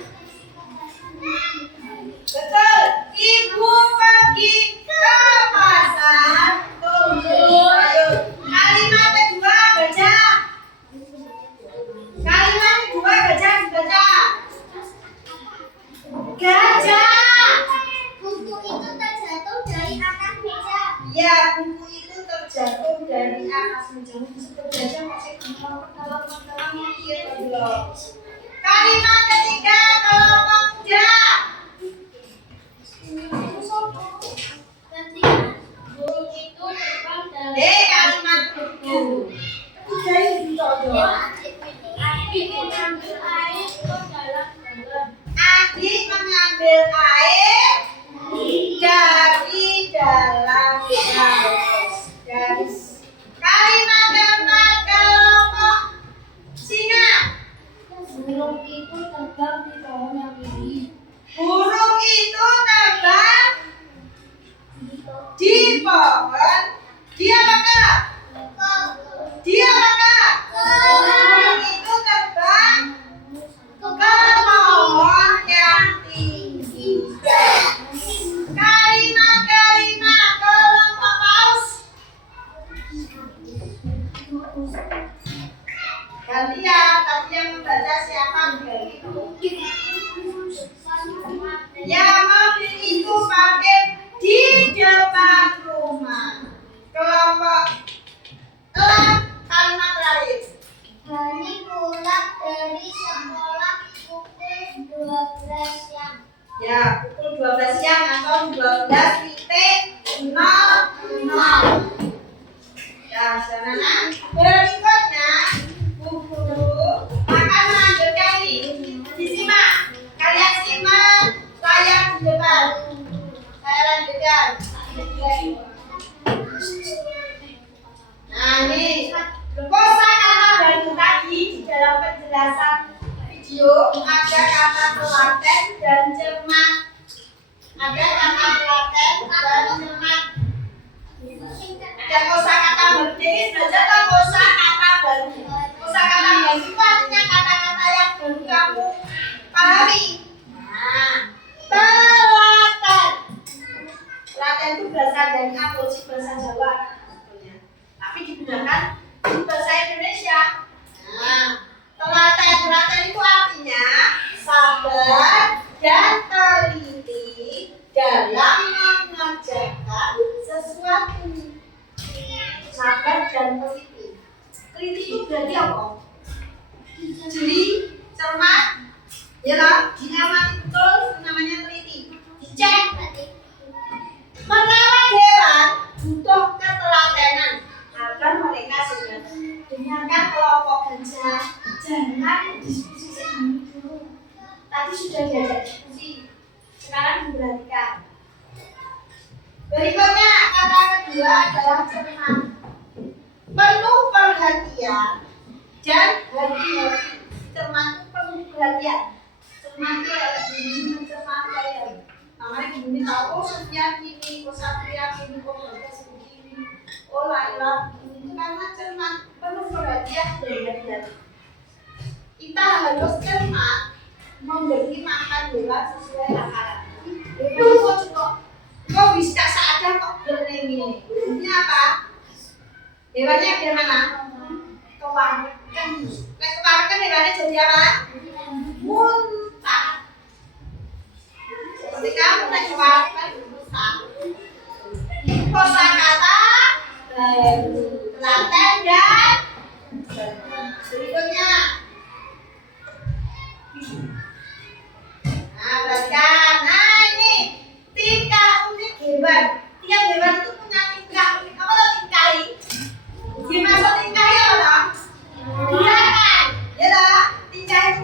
Betul. Ibu pergi ke pasar tunggu sayur. Kalimat kedua baca. Kalimat kedua baca. Gajah. Buku itu terjatuh dari atas meja. Ya, buku itu terjatuh dari atas meja. Disebut gajah masih dalam belum. Kalimat ketiga kelompok muda. Burung itu terbang dari Kalimat kedua. Ketiga ini dicontoh. adik mengambil air ke dalam galon. Adik mengambil air dari dalam garis. Kalimat keempat kelompok singa. Burung itu terbang di pohon yang tinggi. Burung itu terbang di pohon. Dia apakah? Burung itu terbang ke pohon yang tinggi. Kalimat kelompok paus. Gantian, tadi yang membaca siapa? Ya, mobil itu parkir di depan rumah. Kelompok kalimat terakhir. Hani pulang dari sekolah pukul 12 siang. Ya, pukul 12 siang atau 12.00. Ya, anak-anak. Berikutnya, Bu Guru akan melanjutkan nih. Disimak. Kalian simak, saya di depan. Saya lanjutkan. Nah, ini kosakata baru tadi di dalam penjelasan video ada kata telaten dan cermat. Ada kata telaten dan cermat. Ada kosakata baru. Jadi belajar kan kosakata baru. Kosakata baru itu artinya kata-kata yang baru kamu pahami. Nah, telaten. Telaten itu berasal dari aborsi bahasa Jawa sebetulnya, tapi digunakan di bahasa Indonesia. Nah, telaten itu artinya sabar dan teliti dalam mengerjakan sesuatu. Sabar dan teliti. Teliti itu berarti apa? Jeli, cermat, ya kan? Diamati betul, namanya teliti. Dicek. Merawat hewan butuh ketelatenan agar mereka sehat. Dengarkan kelompok gajah, jangan diskusi sedang dulu. Tadi sudah diajak diskusi, sekarang diperhatikan. Berikutnya kata kedua adalah cermat. Penuh perhatian dan hati-hati. Cermat itu penuh perhatian. Cermat itu mencermati ya. Namanya begini tahu, Sofia gini, Satria gini, Bagas begini, Laila begini. Karena cermat, penuh perhatian dan hati-hati. Kita harus cermat memberi makan hewan sesuai takaran. Hewan kok bisa saja kok bernyanyi. Ini apa? Hewannya bagaimana? Kewarkan. Kewarkan hewannya jadi apa? Muntah. Seperti kamu naik kewarkan muntah. Kosakata baru, telaten dan berikutnya. Nah, perhatikan. Nah, ini tingkah unik hewan. Tiap hewan itu punya tingkah unik. Apa tuh tingkah ini? Dimaksud tingkah ya, Bang? Gerakan. Ya, tingkah itu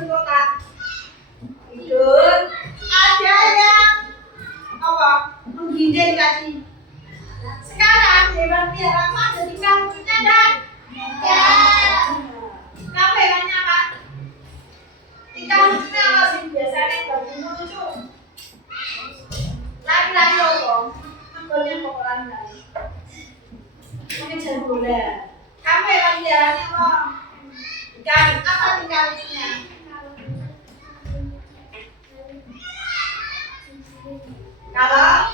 di kotak. Tidur. Ada yang apa? Menggiring tadi. Sekarang hewan piaraanmu ada tingkah lucunya dan ya. Kamu hewannya apa? Tingkah lucunya apa sih biasanya bagimu lucu? Lari-lari apa? Anggolnya pokokan lari. Mengejar bola. Kamu hewan piaraannya apa? Ikan. Apa tingkah lucunya? Kalau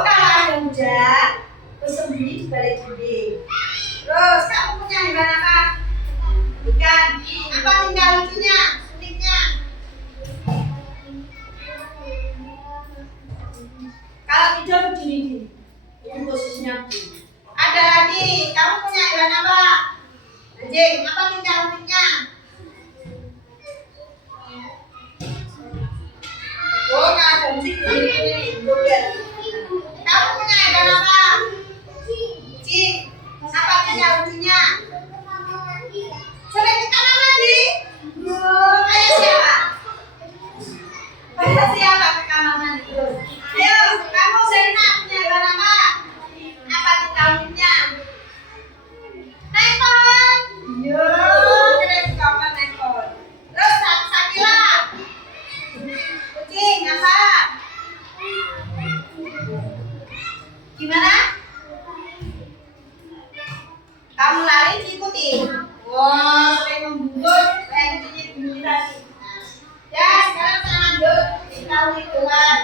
ada hujan, bersembunyi di balik dinding. Terus kamu punya hewan apa? Ikan. Apa tingkah lucunya? Uniknya? Kalau tidur berdiri, ini posisinya begini. Ada lagi. Kamu punya hewan apa? Anjing. Apa tingkah lucunya? Oh, nggak ada musik ini. Kamu punya hewan apa? Kucing. Apa tingkah lucunya? Sering ke kamar mandi? Kayak siapa? Kayak siapa ke kamar mandi? Ayo, kamu Zaina punya hewan apa? Apa tingkah lucunya? Nekon. Yo, keren kapan nekon. Terus Sakila. Kucing apa? Gimana? Kamu lari diikuti. Wow, sering membungkuk, sering bunyi tadi. Ya, sekarang saya lanjut tahu hitungan.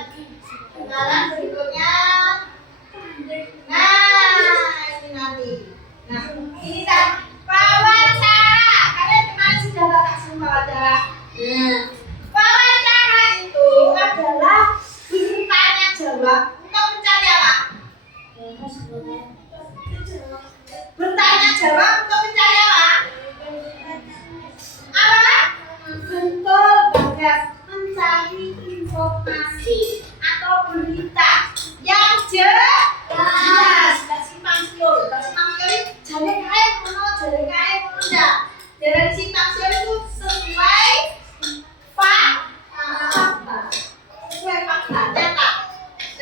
Sekarang berikutnya. Nah, ini nanti. Nah, ini kan wawancara. Kalian kemarin sudah tak kasih wawancara. Nah, wawancara itu adalah bertanya jawab untuk mencari apa? Bertanya jawab untuk mencari apa? Apa? Betul, Bagas. Mencari informasi atau berita yang jelas. Tidak simpang siur. Tidak simpang siur. Jadi kalian menurut dari kalian tidak. Dari simpang siur itu sesuai fakta. Sesuai fakta, data.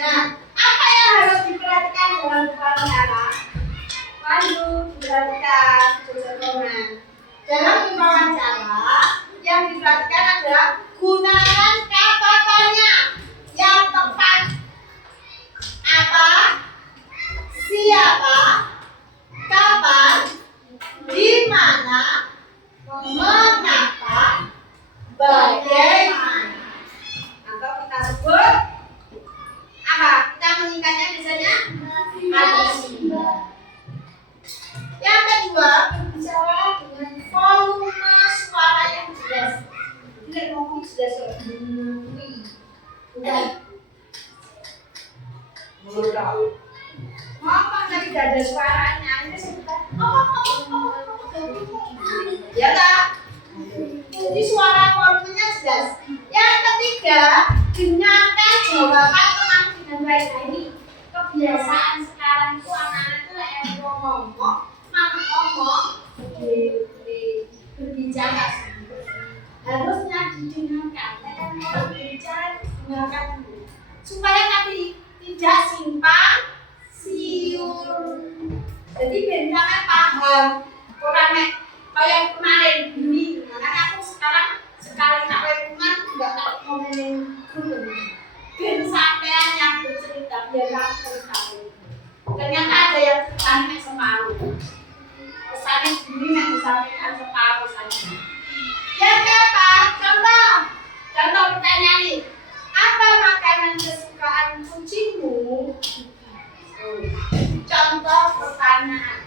Nah, apa yang harus diperhatikan dalam wawancara? Diperhatikan kebenaran. Dalam wawancara yang diperhatikan adalah gunakan kata-katanya yang tepat. Apa? Siapa? Kapan? Di mana? Mengapa? Bagaimana? Atau kita sebut apa? Kita menyingkatnya biasanya adisi. Yang kedua, berbicara dengan volume suara yang jelas. Tidak ngomong sudah bukan. Ngomong tadi tidak ada suaranya. Ini sebentar. Ya tak? Jadi suara volumenya jelas. Yang ketiga, dengarkan jawaban teman dengan baik. Nah, ini kebiasaan sekarang itu anak-anak itu yang ngomong berbicara harusnya didengarkan. Kalau berbicara dengarkan dulu supaya tadi tidak simpang siur. Jadi biar kalian paham. Orang kayak kemarin ini, makanya aku sekarang sekali sampai rumah nggak tak ngomelin dulu. Biar sampean yang bercerita biar kamu cerita. Ternyata ada yang pesannya separuh. Pesannya sendiri yang disampaikan separuh saja. Yang keempat, contoh pertanyaan ini. Apa makanan kesukaan kucingmu? Contoh pertanyaan.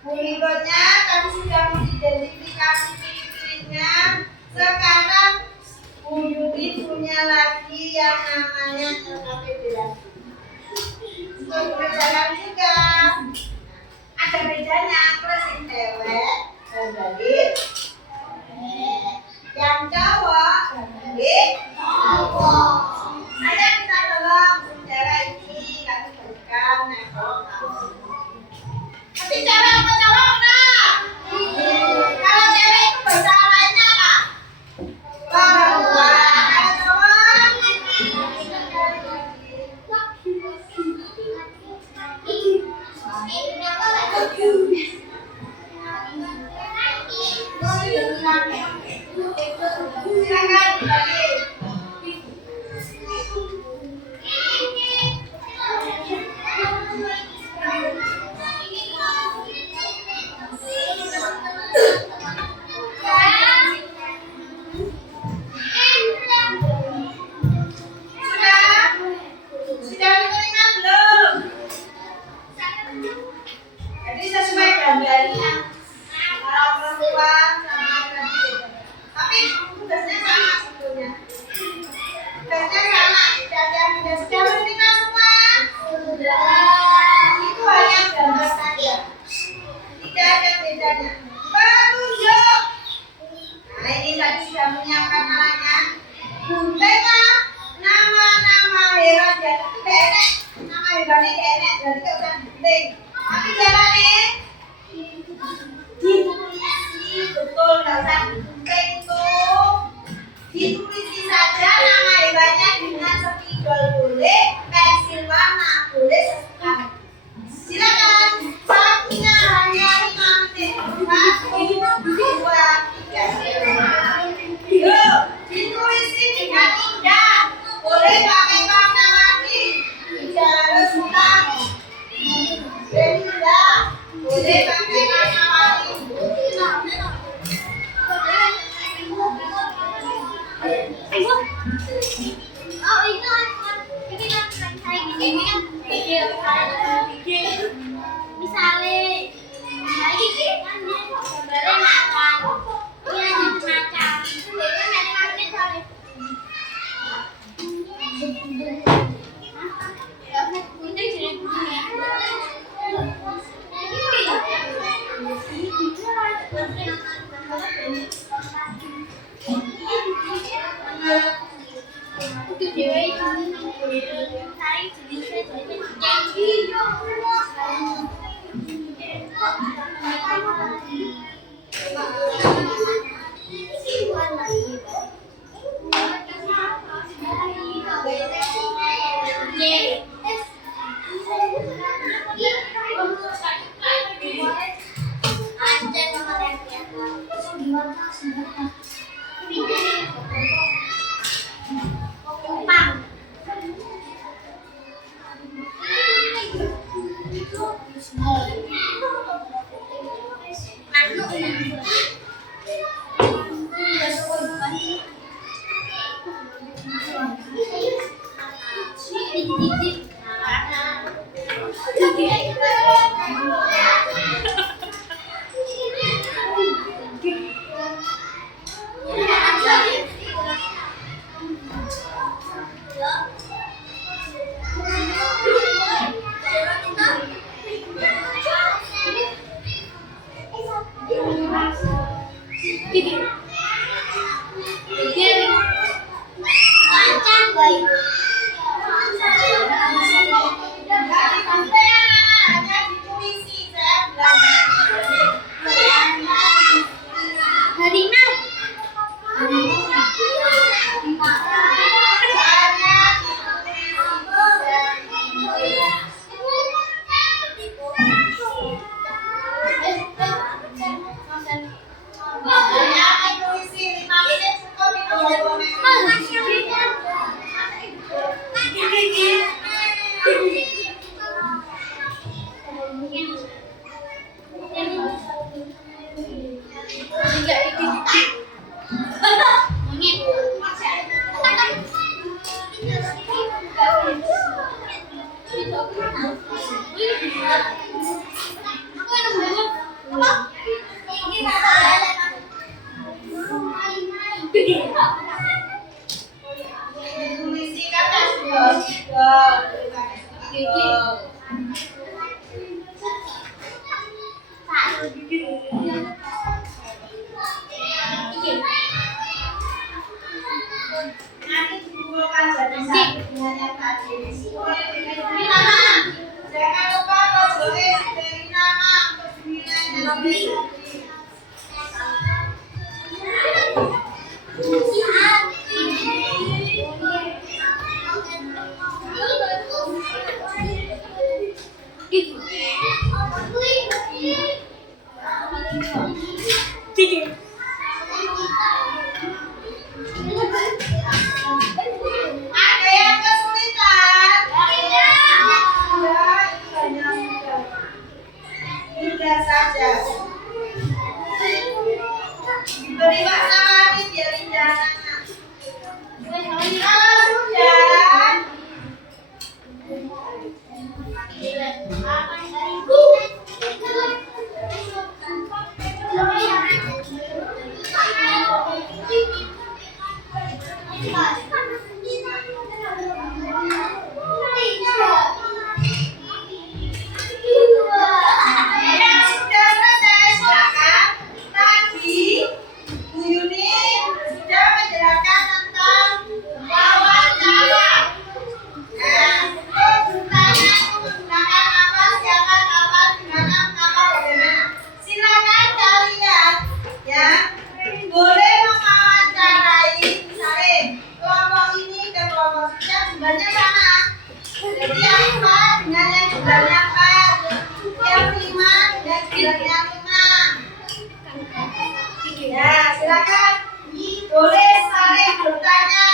Berikutnya, kami sudah mengidentifikasi ciri-cirinya. Sekarang Bu Yudi punya lagi yang namanya LKPD lagi. Untuk berjalan juga ada bedanya plus yang cewek dan balik yang cowok dan balik cowok. Saya minta tolong cewek ini kami berikan nempel kamu. Tapi cara apa nilainya. Petunjuk. Nah, ini tadi sudah menyiapkan namanya. Gunting nama-nama hewan dia itu enek. Nama hewannya enek, jadi kita usah gunting. Tapi jalannya ditulisi, betul, nggak usah digunting itu. Ditulisi saja nama hewannya dengan spidol boleh, pensil warna boleh sesuai. Silakan, waktunya hanya 5 menit. 1, 2, 3. Yuk, ditulisi dengan indah. Boleh pakai warna-warni, tidak harus hitam. Indah, boleh pakai warna-warni. Oh itu ini kan kayak gini kan misalnya ini kan dia gambarnya makan ini lanjut makan itu dia nanti makan soalnya ya udah jadi itu dewa itu saya jenisnya Ditulisi kata spidol. Nanti dikumpulkan jadi satu dengan yang tadi. Ini nama. Jangan lupa logonya dari nama untuk dinilainya. Ada yang kesulitan? Mudah saja. Beri warna-warni biar indah. Kalau sudah, yang sudah selesai silakan. silakan. Boleh saling bertanya.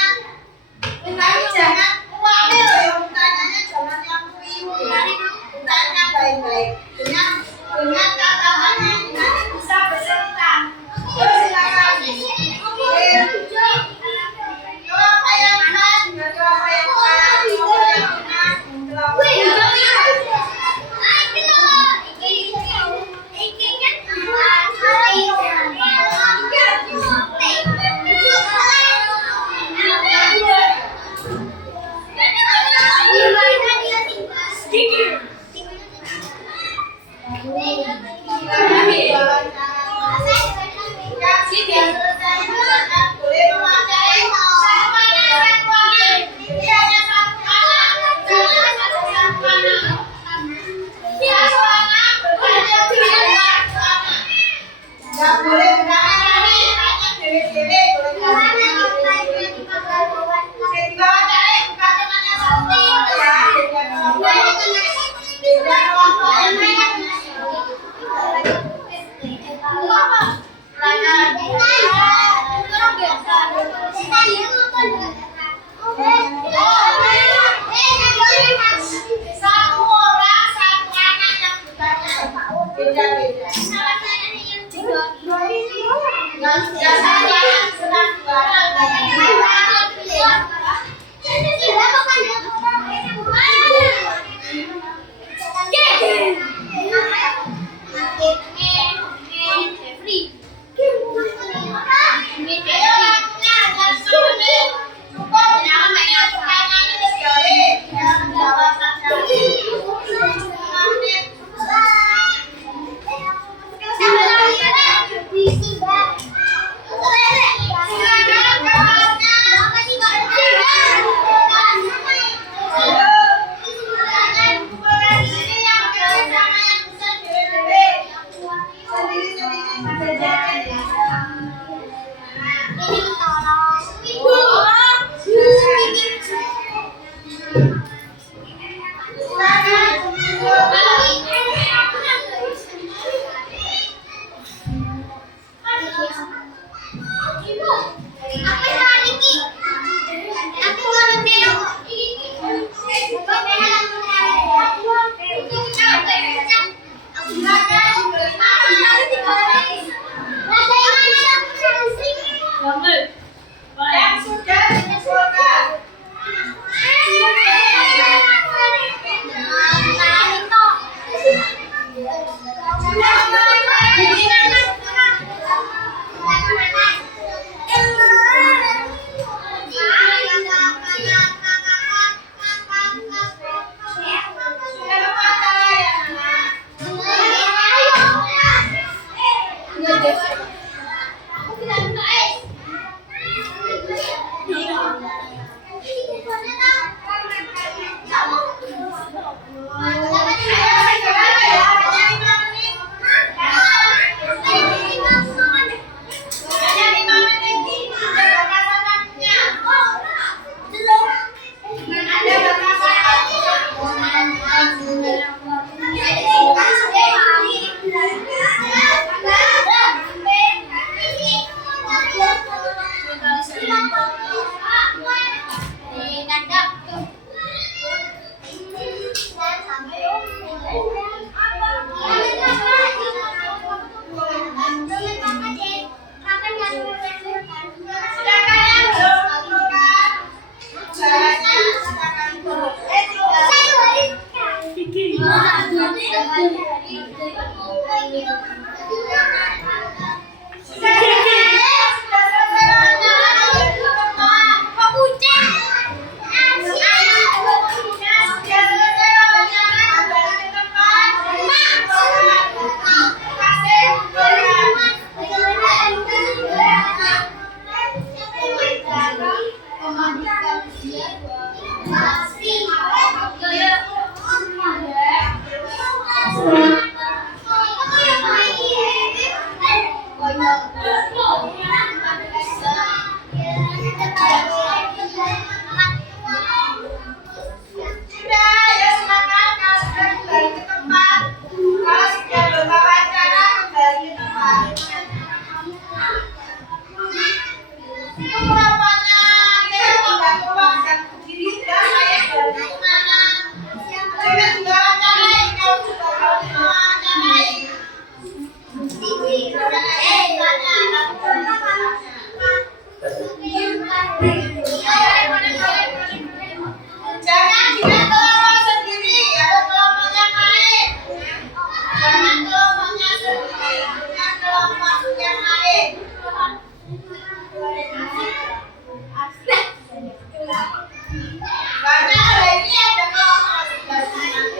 Tapi jangan ulangi loh ya bertanyanya, jangan yang bertanya baik-baik. Dengan kata-katanya nanti bisa beserta. Silakan. Kalau apa yang benar, kalau apa yang benar, kalau yang benar, kalau satu orang satu anak yang bertanya beda-beda. Yang satu anak sedang yang sudah dikumpulkan. Jangan kita kelompok sendiri, ada kelompok yang lain. Jangan kelompoknya sendiri, dengan kelompok yang lain. Karena hari ini ada kelompok sudah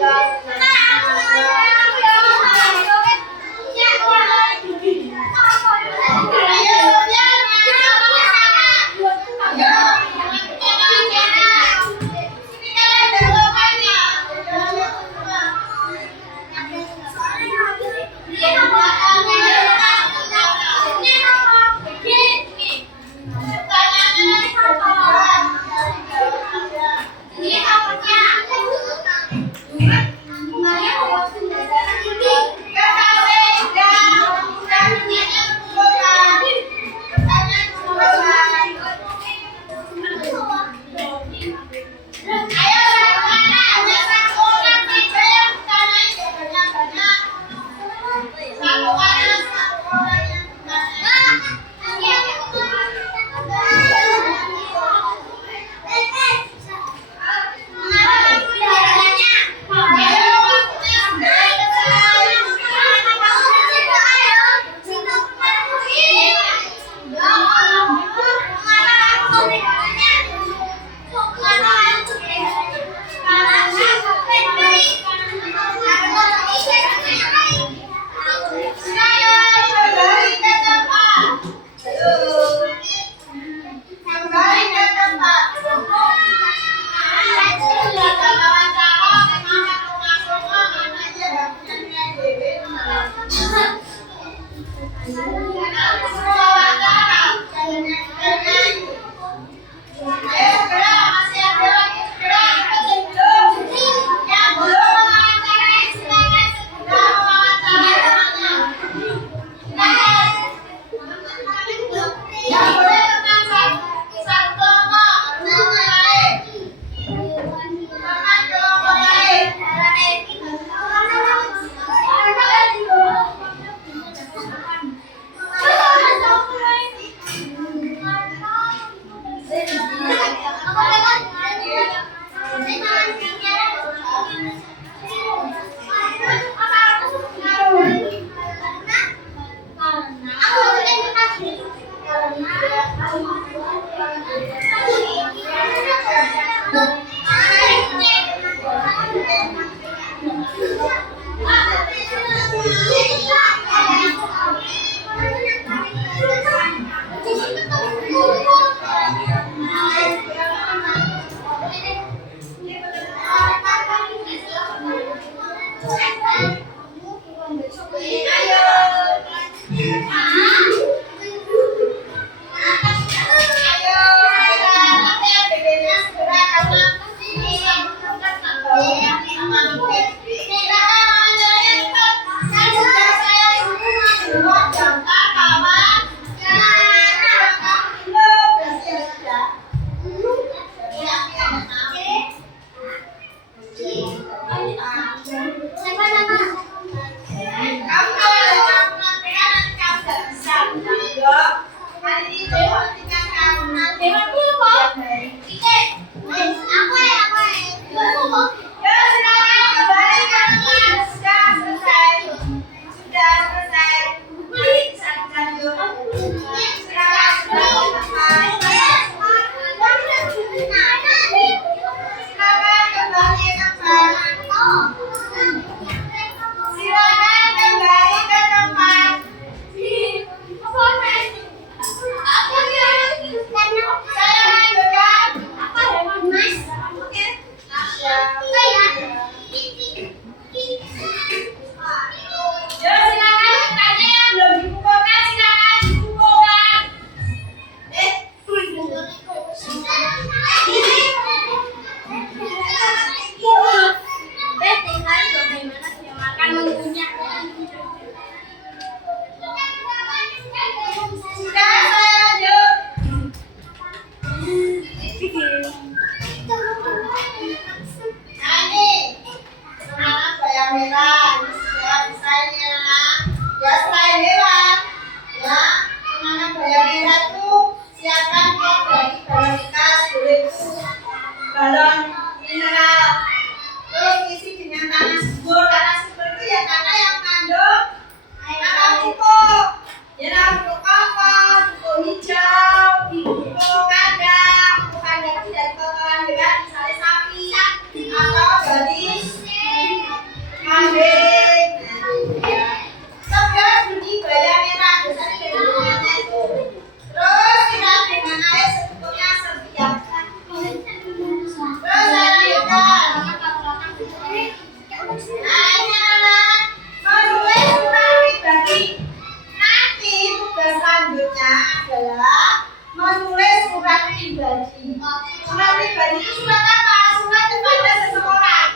pribadi. Surat pribadi itu surat apa? Surat kepada seseorang.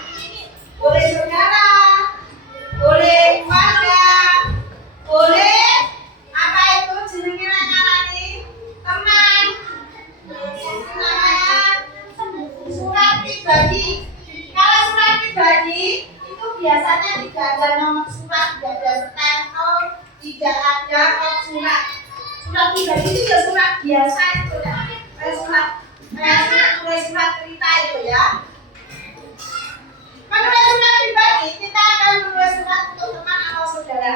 Boleh saudara, boleh keluarga, boleh apa itu jenenge ngarani teman. Itu namanya surat pribadi. Kalau surat pribadi itu biasanya tidak ada nomor surat, tidak ada stempel, tidak ada kod surat. Surat pribadi itu ya surat biasa itu ya. Kayak surat cerita itu ya. Menulis surat pribadi, kita akan menulis surat untuk teman atau saudara.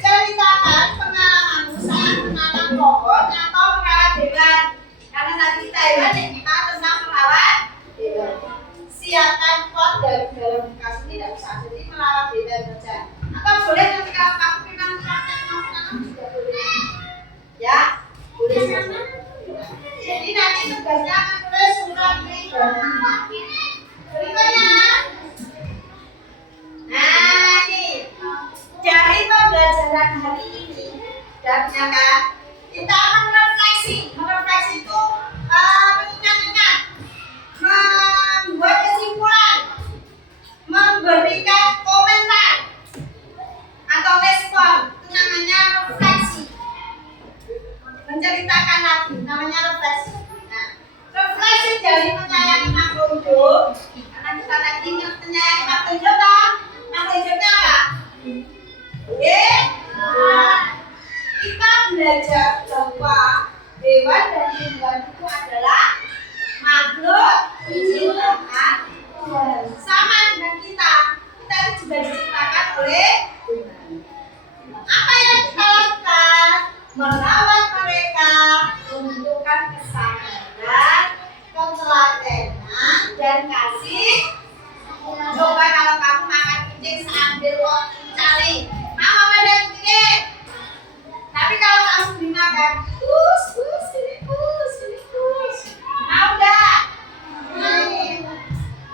Ceritakan pengalamanmu saat menanam pohon atau merawat hewan. Karena tadi kita hewan yang kita tentang merawat hewan. Siapkan pot dari dalam bekas ini tidak usah, jadi merawat hewan saja. Atau boleh nanti kalau kamu memang praktek mau menanam juga boleh. Ya, boleh saja. Jadi nanti tugasnya akan menulis surat pribadi. Berikutnya, nah ini dari pembelajaran hari ini, dapatnya kan? Kita akan merefleksi itu mengingat-ingat, membuat kesimpulan, memberikan komentar atau respon, itu namanya refleksi. Menceritakan lagi, namanya refleksi. Nah, refleksi dari menyayangi makhluk hidup. Karena kita tadi menyayangi makhluk hidup, makhluk hidupnya apa? Kita belajar bahwa hewan dan tumbuhan itu adalah makhluk diciptakan sama dengan kita. Kita itu juga diciptakan oleh Tuhan. Apa yang kita lakukan? Merawat mereka, menunjukkan kesabaran, ketelatenan, dan kasih. Coba kalau kamu makan kucing sambil cari, mau apa dan kucing? Tapi kalau kamu beli makan, mau gak?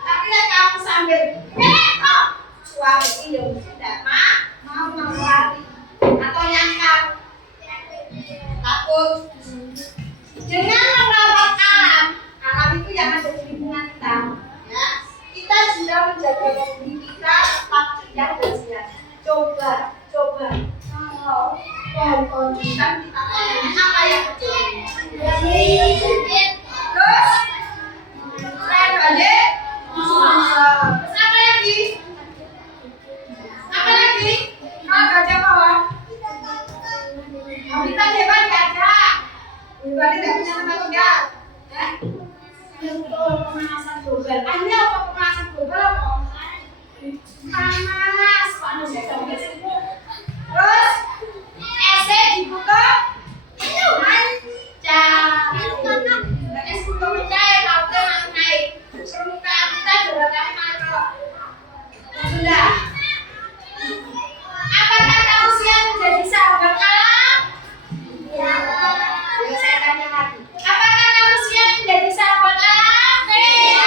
Tapi lah kamu sambil suami ini tidak mau lari atau nyangkal. Takut. Dengan merawat alam itu yang ada di lingkungan kita, ya, kita sudah menjaga diri kita tetap indah dan sehat. Coba kalau pohon-pohon kita tanamnya apa yang terjadi? Terus banjir. Terus apa lagi? Kalau gajah bawah. Habitat hewan gak ada. Hewan tidak punya tempat tinggal. Betul, pemanasan global. Akhirnya apa pemanasan global? Panas, manusia sampai situ. Terus esnya dibuka itu manja. Es buka manja ya lautnya naik. Permukaan kita jalatannya mana? Sudah. Apakah kamu siap menjadi sahabat alam? Ya. Saya tanya lagi. Apakah kamu siap menjadi sahabat alam? Ya.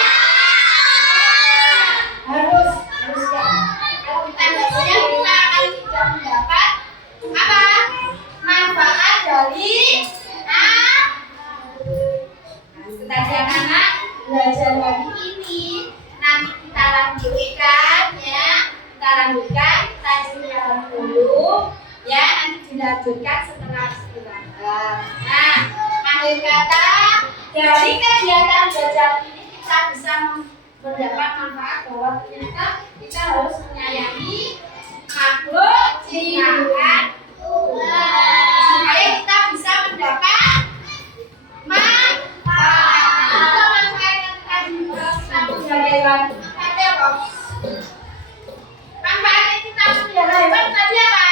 Harus siap. Kalau kita tidak siap, kita akan tidak mendapat apa? Manfaat dari tadi anak belajar hari ini. Nanti kita lanjutkan ya. Kita istirahat dulu ya, nanti dilanjutkan setelah istirahat. Nah, akhir kata dari kegiatan belajar ini kita bisa mendapat manfaat bahwa ternyata kita harus menyayangi makhluk ciptaan supaya kita bisa mendapat manfaat. Apa manfaat yang tadi kita menjaga hewan? Manfaatnya apa? Manfaatnya kita melihara hewan tadi apa?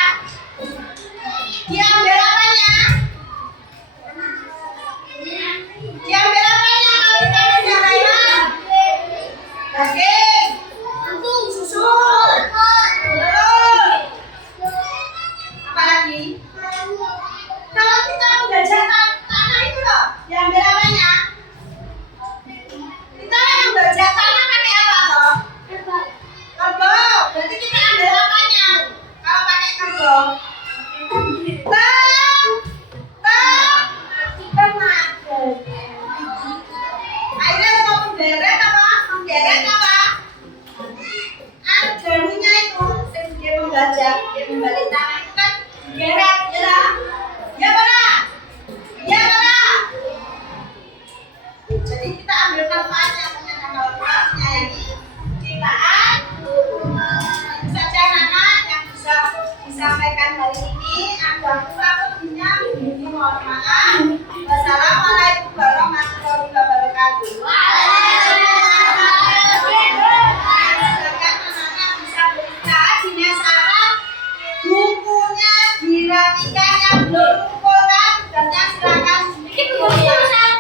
Diambil apanya? Diambil apanya kalau kita melihara hewan? Daging, susu, telur. Apa lagi? Kalau kita belajar tanah itu loh, diambil apanya? Kita yang belajar tanah pakai apa loh? Kerbau. Berarti kita ambil apanya? Kalau pakai kerbau? Tenaga. mohon maaf